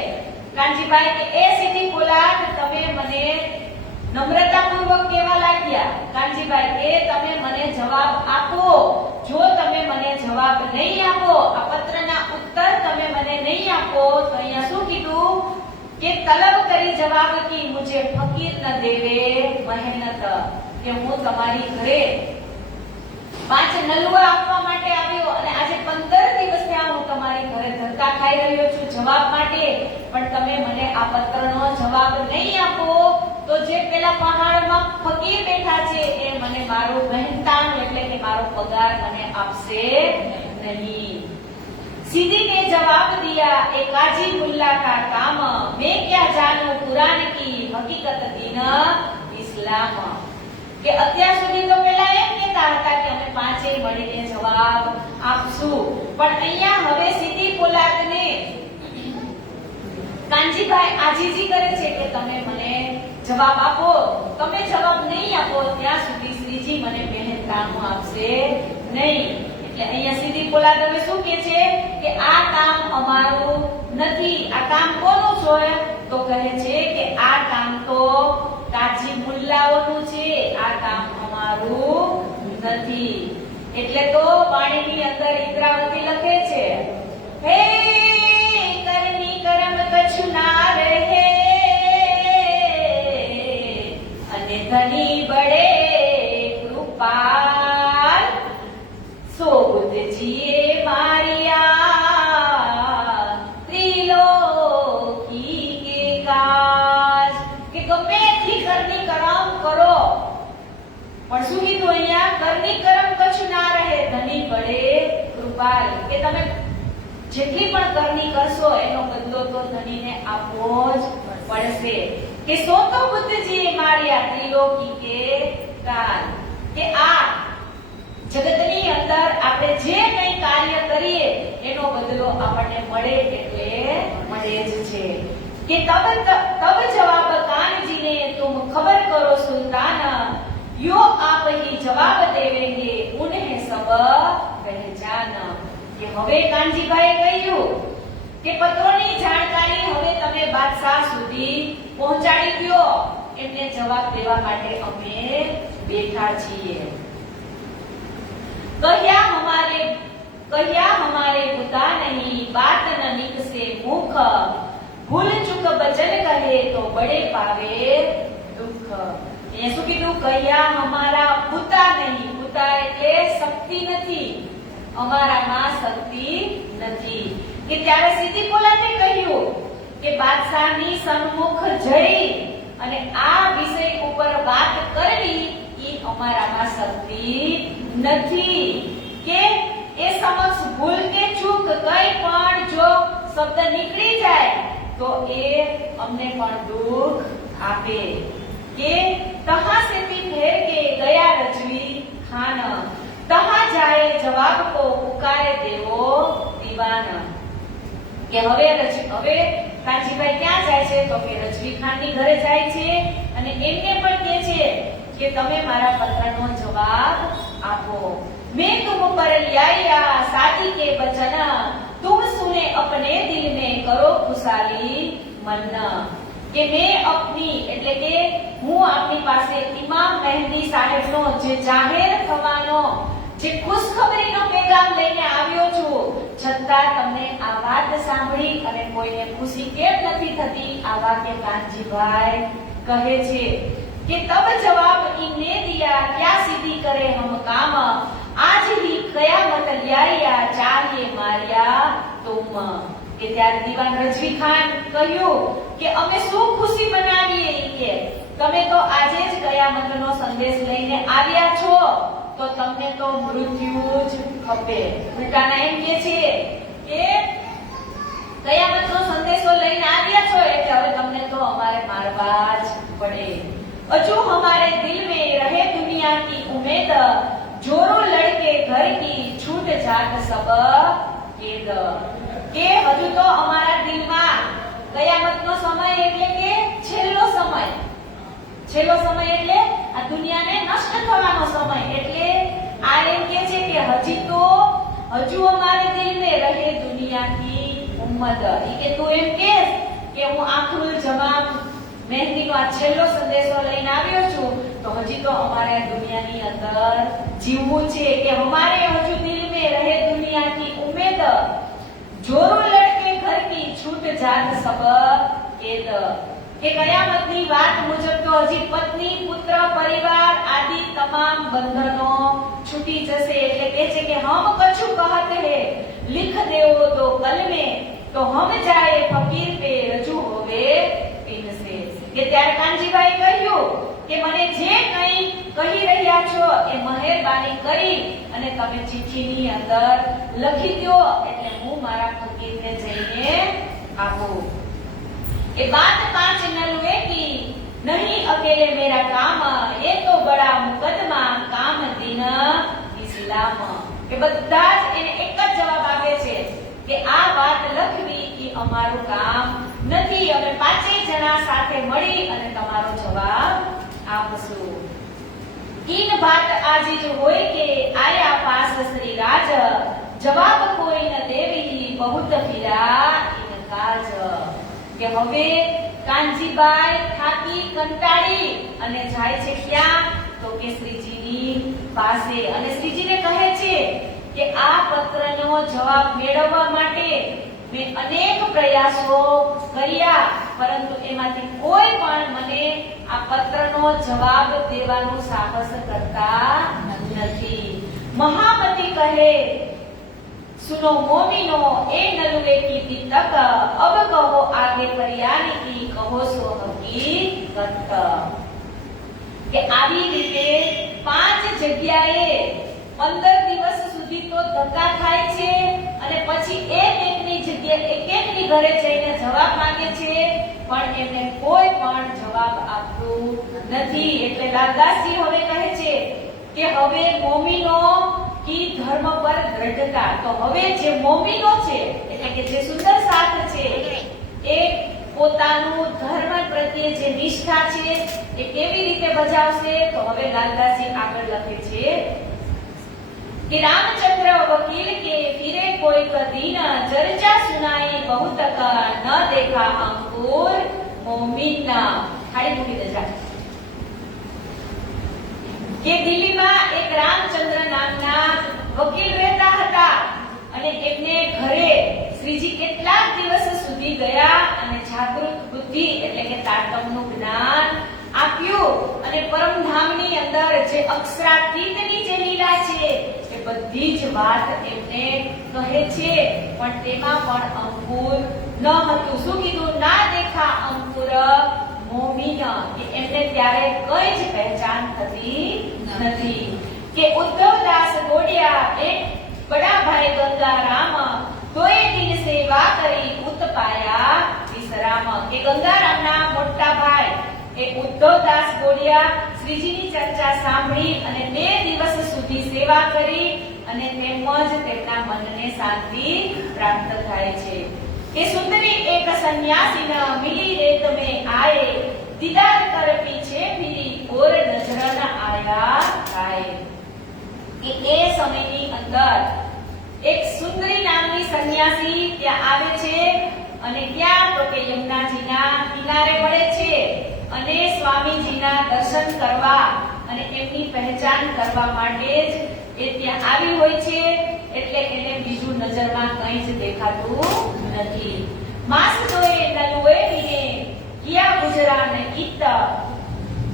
કાનજીભાઈ કે એ સીધી પોલાદ તમે મને નમ્રતાપૂર્વક કેવા લાગ્યા કાનજીભાઈ, એ તમે મને જવાબ આપો. જો તમે મને જવાબ નહીં આપો, આ પત્રના ઉત્તર તમે મને નહીં આપો તો અહીંયા શું કીધું કે તલબ કરી જવાબ કી મુझे ફકીર ન દેવે મહેનત, કે હું તમારી ઘરે 5 નલવા આપવા માટે આવ્યો અને આજે 15 દિવસ થયા હું તમારી ઘરે ધક્કા ખાઈ રહ્યો છું જવાબ માટે, પણ તમે મને આ પત્રનો જવાબ નહીં આપો તો જે પેલા પહાડમાં ફકીર બેઠા છે એ મને મારું મહેનતાણું એટલે કે મારો પગાર મને આપશે નહીં. सीधी ने जवाब दिया ए काजी मुल्ला का काम मैं क्या जानू कुरान की हकीकत दीन इस्लाम. કે અત્યાર સુધી તો પેલા એમ કહેતા હતા કે અમે પાંચેય મળીને જવાબ આપશું, પણ અહીંયા હવે સીધી પોલાદને કાનજીભાઈ આજીજી કરે છે કે તમે મને જવાબ આપો. તમે જવાબ નહીં આપો ત્યાં સુધી શ્રીજી મને મહેનતાણું આપશે નહીં. એટલે અહીંયા સીધી પોલાદ હવે શું કહે છે કે આ કામ અમારું નથી. આ કામ કોનું છે તો કહે છે કે આ કામ તો કાજી મુલ્લાઓનું છે, આ કામ અમારું નથી. એટલે તો પાણીની અંદર ઇન્દ્રાવતી લખે છે હે કરની કરમ કછું ના રહે અને ધની બડે કૃપાલ સો બુદ્ધજીએ મારિયા ત્રિલોકી કે કાજ. કે ગમે એટલી કરની કરમ કરો પણ શું કીધું અહીંયા કરની કરમ કછું ના રહે ધની બડે કૃપાલ, કે તમે જેટલી પણ કરની કરશો એનો બદલો તો ધનીને આપવો જ પડશે. કે સો તો બુદ્ધજીએ માર્યા ત્રિલોકી કે કાલ, કે આ જગતની અંદર આપણે જે કંઈ કાર્ય કરીએ એનો બદલો આપણને મળે એટલે મળે જ છે. કે તબ જવાબ કાનજી ને तुम खबर करो सुल्तान यो आप ही जवाब देवेंगे उन्हें सब पहचान. કે હવે કાનજીભાઈએ કહ્યું કે પત્રોની જાણકારી હવે તમે બાદશાહ સુધી પહોંચાડી દો, એમને જવાબ દેવા માટે અમે બેઠા છીએ. કહ્યા हमारे बुता नहीं बात न निकसे मुख भूल चुक बचन कहे तो बड़े पावे दुख. એ શું કીધું કહ્યા हमारा बुता नहीं, बुता એટલે શક્તિ નથી, અમારામાં શક્તિ નથી. કે ત્યારે સીધી પોલાદે કહ્યું કે બાદશાહની સન્મુખ જઈ અને આ વિષય ઉપર વાત કરવી એ અમારામાં શક્તિ નથી. કે એ સમક્ષ ભૂલ કે ચૂક કઈ પણ જો શબ્દ નીકળી જાય તો એ અમને પણ દુઃખ આપે. કે તહા સે ફેર કે ગયા રજવી ખાન તહા જાય જવાબ કો પુકારે દેવો દીવાન. કે હવે કાનજીભાઈ ક્યાં જાય છે તો કે રજવી ખાનની ઘરે જાય છે અને એમને પણ કહે છે કે તમે મારા પત્રનો જવાબ આપો. मैं तुम पर लिया शादी के बचन तुम सुने अपने दिल में करो खुशाली मन. કે મેં अपनी એટલે કે હું આપની પાસે ઇમામ મહેદી સાહેબનો જે જાહેર થવાનો જે ખુશખબરીનો પેગામ લઈને આવ્યો છું, છતાં તમને આ વાત સાંભળી અને કોઈને ખુશી કેમ નથી થતી આ વાક્ય કાનજીભાઈ કહે છે. કે તબ જવાબ ઇને દિયા ક્યા સીધી કરે હમ કામ आज ही कयामत लिया चाहिए मारिया तुम. કે ત્યારે દીવાન રઝવી ખાન કહ્યું કે અમે શું ખુશી મનાવીએ કે તમે તો આજે જ કયામતનો સંદેશ લઈને આવ્યા છો તો તમને તો મૃત્યુ જ ખપે. ઉલટાના એમ કહે છે કે કયામતનો સંદેશો લઈને આવ્યા છો એટલે હવે તમને તો અમારે મારવા જ પડે. अजू हमारे दिल में रहे दुनिया की उम्मीद, जोरो लड़के घर की छूट जाट सब केद. के हजू तो हमारा दिल में कयामतनो समय એટલે કે છેલ્લો સમય એટલે આ દુનિયાને નષ્ટ થવાનો સમય. એટલે આ એમ કે છે કે હજુ हमारे दिल में रहे दुनिया की उम्मीद. કે તું એમ કહેશ કે હું આખરુલ જમામ મહેંદીનો આ છેલ્લો સંદેશો લઈને આવ્યો છું તો હજી તો અમારે દુનિયાની અંદર જીવવું છે. કે हमारे हजू दिल में रहे दुनिया की उम्मीद, जोरो लड़के घर की छूट जात सब केद. કે કયામતની વાત મુજબ તો હજી પત્ની પુત્ર પરિવાર આદि તમામ બંધનો છૂટી જશે. એટલે કહે છે કે હમ કछु કહત હે लिख देवो तो कल में, तो हम जाए फकीर पे रजू होवे इनसे. કે ત્યારે કાનજીભાઈ કહ્યું કે મને જે કંઈ કહી રહ્યા છો એ મહેરબાની કરી અને તમે ચિઠ્ઠીની અંદર લખી દો એટલે હું મારા ફકીરને જઈને આપું. ये बात 5 न हुए कि नहीं अकेले मेरा काम, ये तो बड़ा मुकदमा काम दिन इस्लाम. કે બધા જ એને એક જ જવાબ આપે છે કે આ વાત લખવી એ અમારું કામ નથી, અમે પાંચેય જણા સાથે મળી અને તમારો જવાબ આપશું. इन बात आजीज होय के आया पास श्री राज, जवाब कोई न देवी बहुत फिरा इन काज. કે હવે કાનજીભાઈ થાકી કંટાળી અને જાય છે ક્યાં તો કે શ્રીજીની પાસે અને શ્રીજીને કહે છે કે આ પત્રનો જવાબ મેળવવા માટે મેં અનેક પ્રયાસો કર્યા પરંતુ એમાંથી કોઈ પણ મને આ પત્રનો જવાબ દેવાનું સાહસ કરતા નથી. મહામતી કહે सुनो मोमिनो ए नलुए की तक, अब कहो आगे परियानी की कहो सो हकीकत. કે આવી રીતે 5 જગ્યાએ 15 દિવસ સુધી તો ધક્કા ખાય છે અને પછી એકની જગ્યાએ એકની ઘરે જઈને જવાબ માંગે છે પણ એમને કોઈ પણ જવાબ આપતું નથી. એટલે લાલદાસજી હવે કહે છે કે હવે મોમીનો की धर्म पर दृढ़ता. तो હવે જે મોમીનો છે એટલે કે જે સુંદર સાથ છે એ પોતાનું ધર્મ પ્રત્યે જે નિષ્ઠા છે એ કેવી રીતે બજાવશે તો હવે લાલદાસજી આગળ લખે છે कि रामचंद्र वकील के फिरे कोई कदीन, चर्चा सुनाई बहुत का न देखा अंकुर मोमिन. खाली મૂકી દેજા કે દિલ્હીમાં એક રામચંદ્ર નામના વકીલ રહેતા હતા અને એમને ઘરે શ્રીજી કેટલાક દિવસ સુધી ગયા અને જાગૃત બુદ્ધિ એટલે કે તારતમ્યનું જ્ઞાન આપ્યું અને પરમધામની અંદર જે અક્ષરાતીતની જે લીલા છે એ બધી જ વાત એમને કહે છે પણ તેમાં પણ અંકુર ન હતું. શું કીધું? ના દેખા અંકુર મોમીન. કે એમને ત્યારે કઈ જ પહેચાન થતી નથી. કે ઉદ્ધવદાસ ગોડિયા એક બડા ભાઈ ગંગારામ, તોય દિન સેવા કરી ઉતપાયા વિશ્રામ. કે ગંગારામના મોટા ભાઈ એ ઉદ્ધવદાસ ગોડિયા શ્રીજીની ચર્ચા સાંભળી અને 2 દિવસ સુધી સેવા કરી અને તેમજ તેમના મનને શાંતિ પ્રાપ્ત થાય છે. કે સુંદરી એક સન્યાસીના મિલી રેત में आए, दीदार कर पीछे फिरी और नजर न आया आए. કે એ સમયની અંદર એક સુંદરી નામની સન્યાસી ત્યાં આવે છે અને ક્યાં તો કે યમુનાજીના કિનારે પડે છે અને સ્વામીજીના દર્શન કરવા અને એમની પહેચાન કરવા માટે જ એ ત્યાં આવી હોય છે. એટલે એને બીજું નજરમાં કંઈ જ દેખાતું નથી. માસ જોએ નલુએ ને किया गुजरान इत,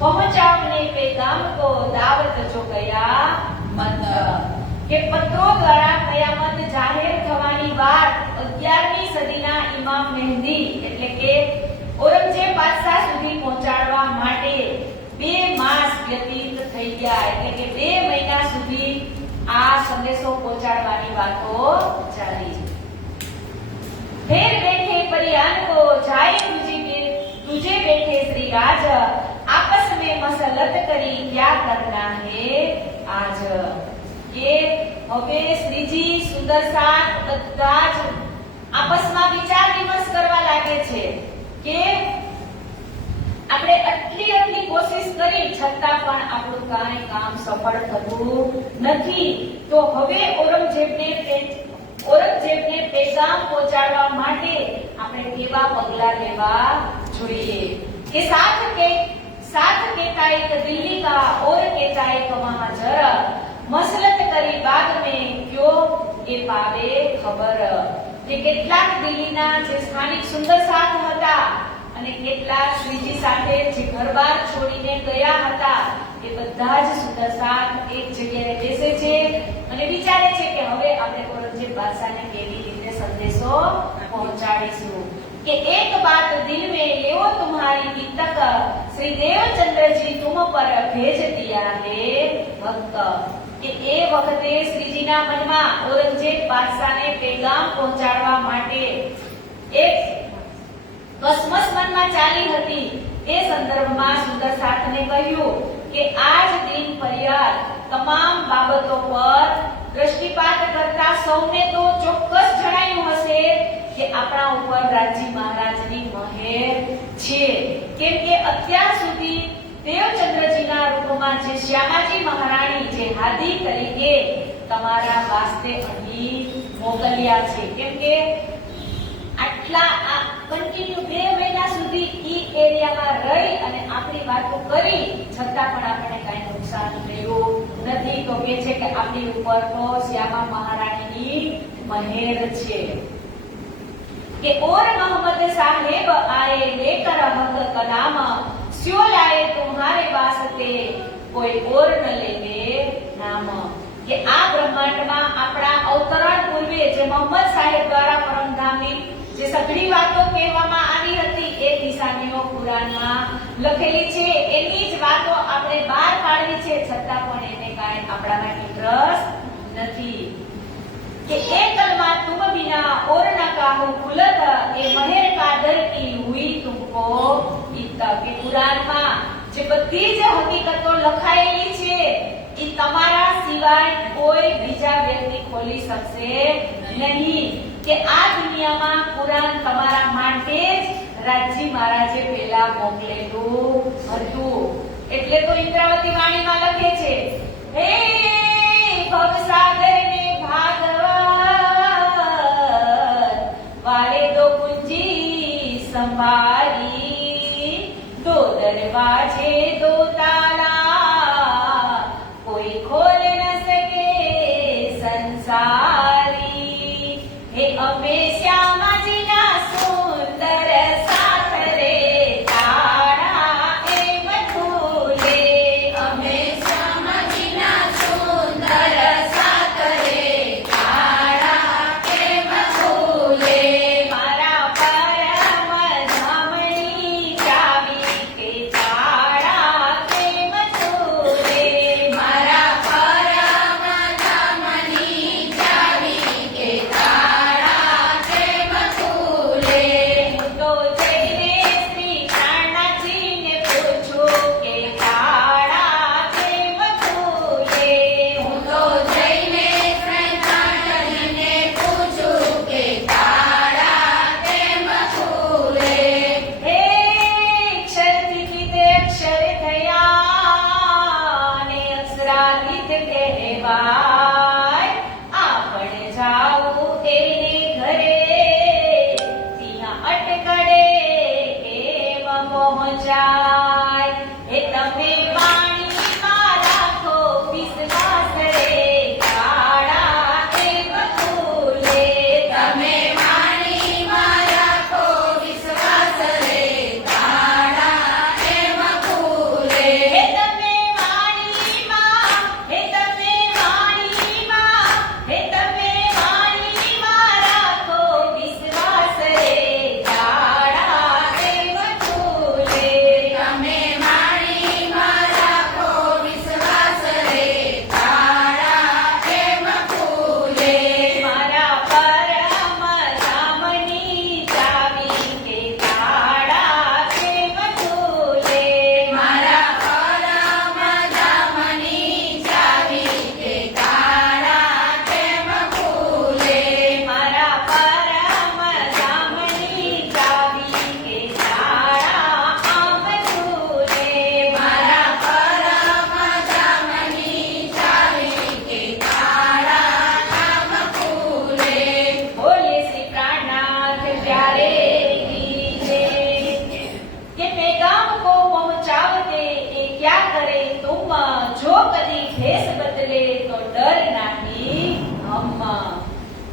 पहुंचाने पे गाम को दावत जो गया मत. કે પત્રો દ્વારા કયામત જાહેર થવાની વાત 11મી સદીના ઇમામ મહેદી એટલે કે ઔરંગઝેબ બાદશાહ સુધી પહોંચાડવા માટે 2 માસ વ્યતીત થઈ ગયા એટલે કે 2 મહિના સુધી આ સંદેશો પહોંચાડવાની વાતો ચાલી. ફેર બેઠે પરિયાન કો જાય तुझे बैठे श्री राज आपस में मसलत કરી क्या करना है आज કે હવે શ્રીજી સુદર્શન બધા જ આપસમાં વિચાર વિમર્શ કરવા લાગે છે કે આપણે આટલી કોશિશ કરી છતાં પણ આપણું કાંઈ કામ સફળ થતું નથી. તો હવે ઔરંગઝેબને પેગામ પહોંચાડવા માટે આપણે કેવા પગલાં લેવા જોઈએ કે साथ कहता एक दिल्ली का और कहता एक वहां जरा मसलत કરી બાદ में क्यों એ પાવે ખબર કે કેટલાક દિલ્હીના જે સ્થાનિક સુંદર સાથ હતા અને કેટલાક શ્રીજી સાથે જે ઘરબાર છોડીને ગયા હતા એ બધા જ સુંદર સાથ એક જગ્યાએ બેસે છે અને વિચારે છે કે હવે આપણે ઔરંગઝેબ બાદશાહને કેવી રીતે સંદેશો પહોંચાડીશું कि एक बात दिल में ले तुम्हारी वितक श्री देवचंद्र जी तुम पर भेज दिया है भक्त કે એ વખતે શ્રીજીના મનમાં ઔરંગઝેબ બાદશાહને પેગામ પહોંચાડવા માટે એક કસમસ મનમાં ચાલી હતી. એ સંદર્ભમાં સુંદર સાથને કહ્યું કે આજ દિન પર્યાદ તમામ બાબતો પર દ્રષ્ટિપાત કરતા સૌને તો ચોક્કસ જણાયું હશે કે આપણા ઉપર રાજી મહારાજની મહેર છે કેમ કે અત્યાર સુધી દેવચંદ્રજીના રૂપમાં જે શ્યામાજી મહારાણી જે હાદી તરીકે તમારા વાસ્તે અહીં મોકલ્યા છે કેમ કે આટલા કન્ટિન્યુ 2 મહિના સુધી ઈ એરિયામાં રહી અને આપણી વાતો કરી છતાં પણ આપણને કાંઈ નુકસાન થયું નથી. તો કે છે કે આપણી ઉપર તો શ્યામા મહારાણીની મહેર છે કે और मोहम्मद साहेब आए लेकर हक कलाम स्यो लाए तुम्हारे वास्ते कोई और न लेंगे नाम કે આ બ્રહ્માંડમાં આપણા અવતરણ પૂર્વે જે મોહમ્મદ સાહેબ દ્વારા પરમધામી જે સઘળી વાતો કહેવામાં આવી હતી એ નિશાનીઓ કુરાનમાં લખેલી છે એની જ વાતો આપણે બહાર પાડવી છે છતાં પણ એને કાંઈ આપણામાં ઇન્ટરેસ્ટ નથી कि एक कलमा तुम बिना और न काहू खुलत ए महेर कादर की हुई तुमको इतना के कुरान में जे बધી જ હકીકતો લખાયેલી છે એ તમારા સિવાય કોઈ બીજા વ્યક્તિ ખોલી શકશે નહીં કે આ દુનિયામાં કુરાન તમારા માટે જ રાજી મહારાજે પહેલા મોકલેલું હતું. એટલે તો ઇન્દ્રાવતી વાણીમાં લખે છે હે ભવસાગર ને वाले दो कुंजी संभारी दो दरवाजे दो ताला कोई खोल न सके संसारी हे अम्बे श्यामा जी ना सुंदर साथ रे ताड़ा ए मधुले अम्बे श्यामा जी ना सुंदर साथ रे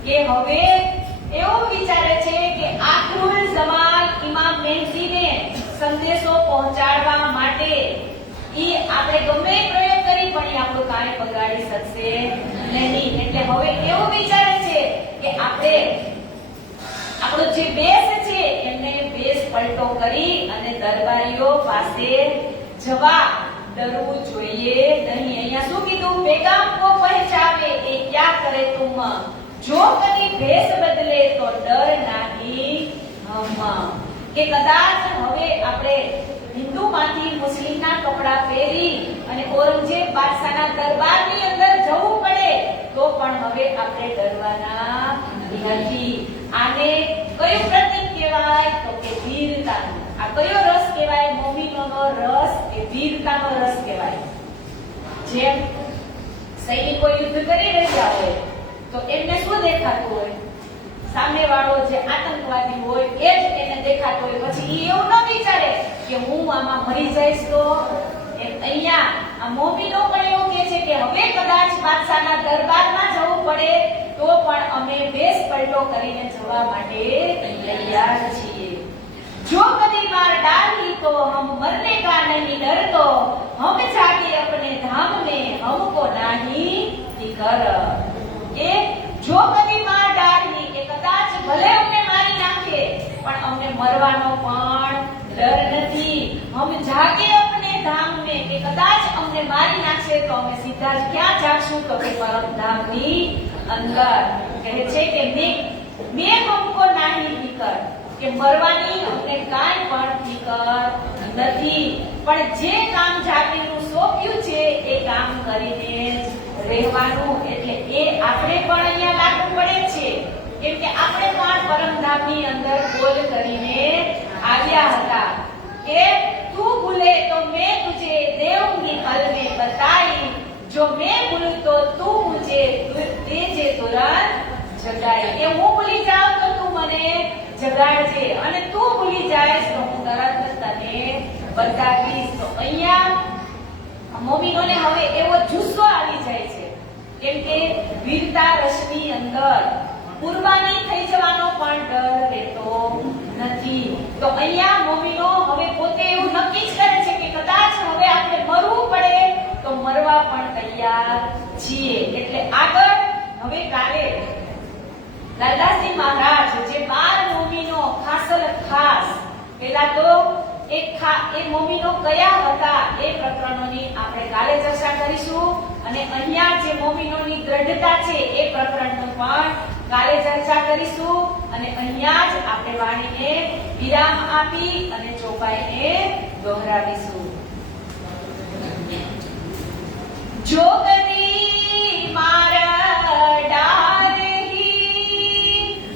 કે હવે એવું વિચારે છે કે આખરુલ ઝમાન ઇમામ મહેદીને સંદેશો પહોંચાડવા માટે ઈ આપણે ગમે પ્રયોગ કરી પણ ઈ આપણું કાંઈ બગાડી શકશે નહીં. એટલે હવે એવું વિચારે છે કે આપણે આપણો જે બેસ છે એમને બેસ પલટો કરી અને દરબારીઓ પાસે જવા ડરવું જોઈએ નહીં. અહીંયા શું કીધું? પેગામ કો પહચાવે એ ક્યા કરે તુમ, જો કદી ભેસ બદલે તો ડર નહીં હમ. કે કદાચ હવે આપણે હિન્દુમાંથી મુસ્લિમના કપડા પહેરી અને ઔરંગઝેબ બાદશાહના દરબારની અંદર જવું પડે તો પણ હવે આપણે ડરવાના નથી. આને કયું પ્રતીક કહેવાય? તો કે વીરતાનું. આ કયો રસ કહેવાય? મોમિનોનો રસ એ વીરતાનો રસ કહેવાય. જેમ સૈનિકો યુદ્ધ કરી રહ્યા હોય તો એમને શું દેખાતું હોય? સામેવાળો જે આતંકવાદી હોય એ જ એને દેખાતો હોય. પછી એ એવું ન વિચારે કે હું આમાં મરી જઈશ તો. એમ અહીંયા આ મોમિનો પણ એવું કહે છે કે હવે કદાચ બાદશાહના દરબારમાં જવું પડે તો પણ અમે બેસ પલટો કરીને જવા માટે તૈયાર છીએ. જો કદી માર डाली तो हम मरने का नहीं डर, तो हम जाके अपने धाम में हमको नहीं फिकर. કે જો કદી માર डाली કે કદાચ ભલે અમને મારી નાખે પણ અમને મરવાનો પણ ડર નથી. હમ જાગે અપને ધામ में કે કદાચ અમને મારી નાખશે તો અમે સીધા જ ક્યાં જાશું? તો કે પરમધામની અંદર. કહે છે કે મેં हमको नहीं फिकर, કે મરવાની અમને કાંઈ પણ ફિકર નથી. પણ જે કામ જાતિનું સોંપ્યું છે એ કામ કરીને રહેવાનું. એટલે એ આપણે પણ અહીંયા લાગુ પડે છે કેમ કે આપણે પણ પરમધામની અંદર બોલ કરીને આવ્યા હતા કે તું ભૂલે તો મેં તુझे देऊंगी पल में बताई, जो मैं भूलूं तो तू मुझे देजे तुरंत जगाई. કે હું ભૂલી જાઉં તો તું મને જગાડજે અને તું ભૂલી જાય તો હું તરત તને બતાવીશ. તો અહીંયા મોમિનોને હવે એવો જુસ્સો આવી જાય છે કેમ કે વીરતા રસની અંદર કુરબાની થઈ જવાનો પણ ડર રહેતો નથી. તો અહીંયા મોમિનો હવે પોતે એવું નક્કી જ કરે છે કે કદાચ હવે આપણે મરવું પડે તો મરવા પણ તૈયાર છીએ. એટલે આગળ હવે કાલે લાલદાસજી મહારાજ જે 12 મોમિનો ખાસ પેલા તો એ મોમિનો કયા હતા એ પ્રકરણોની આપણે કાલે ચર્ચા કરીશું અને અહીંયા જે મોમિનોની દ્રઢતા છે એ પ્રકરણનું પણ કાલે ચર્ચા કરીશું. અને અહીંયા જ આપણે વાણીને વિરામ આપી અને ચોપાઈને દોહરાવીશું. જો કદી મારા ડારહી,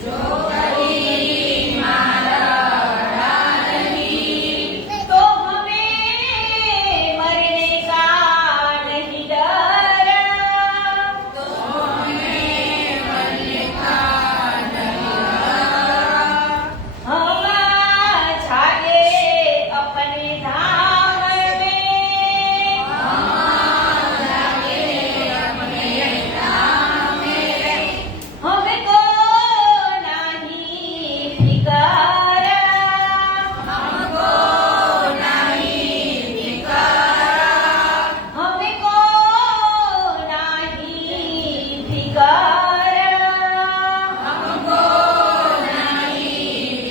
જો કદી મારા ડારહી, તો હમે મરને કા નહીં ડર, તો હમે મરને કા નહીં ડર. હમ જાગે अपने धाम में, हमको नहीं फिकर, हमको नहीं फिकर, हमको नहीं फिकर, हमको नहीं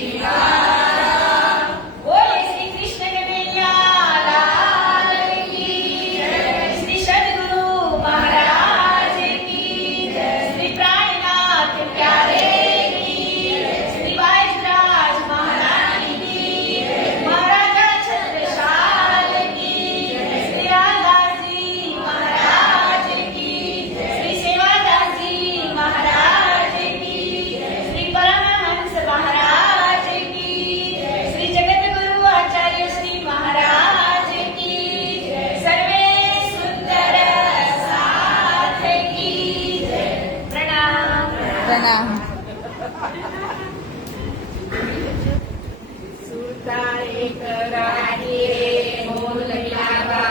फिकर. बोले श्री कृष्ण कन्हैया लाल की जय, श्री सद्गुरु महाराज की जय, श्री प्राणनाथ प्यारे की जय, श्री वाइसराज महारानी की जय, महाराजा छत्रसाल की जय, श्री रामदासजी महाराज की जय, श्री सेवादासजी महाराज की जय, श्री परमहंस महाराज की जय, श्री जगतगुरु आचार्य श्री महाराज की जय, सर्वे सुंदर साथ की जय. प्रणाम. प्रणाम.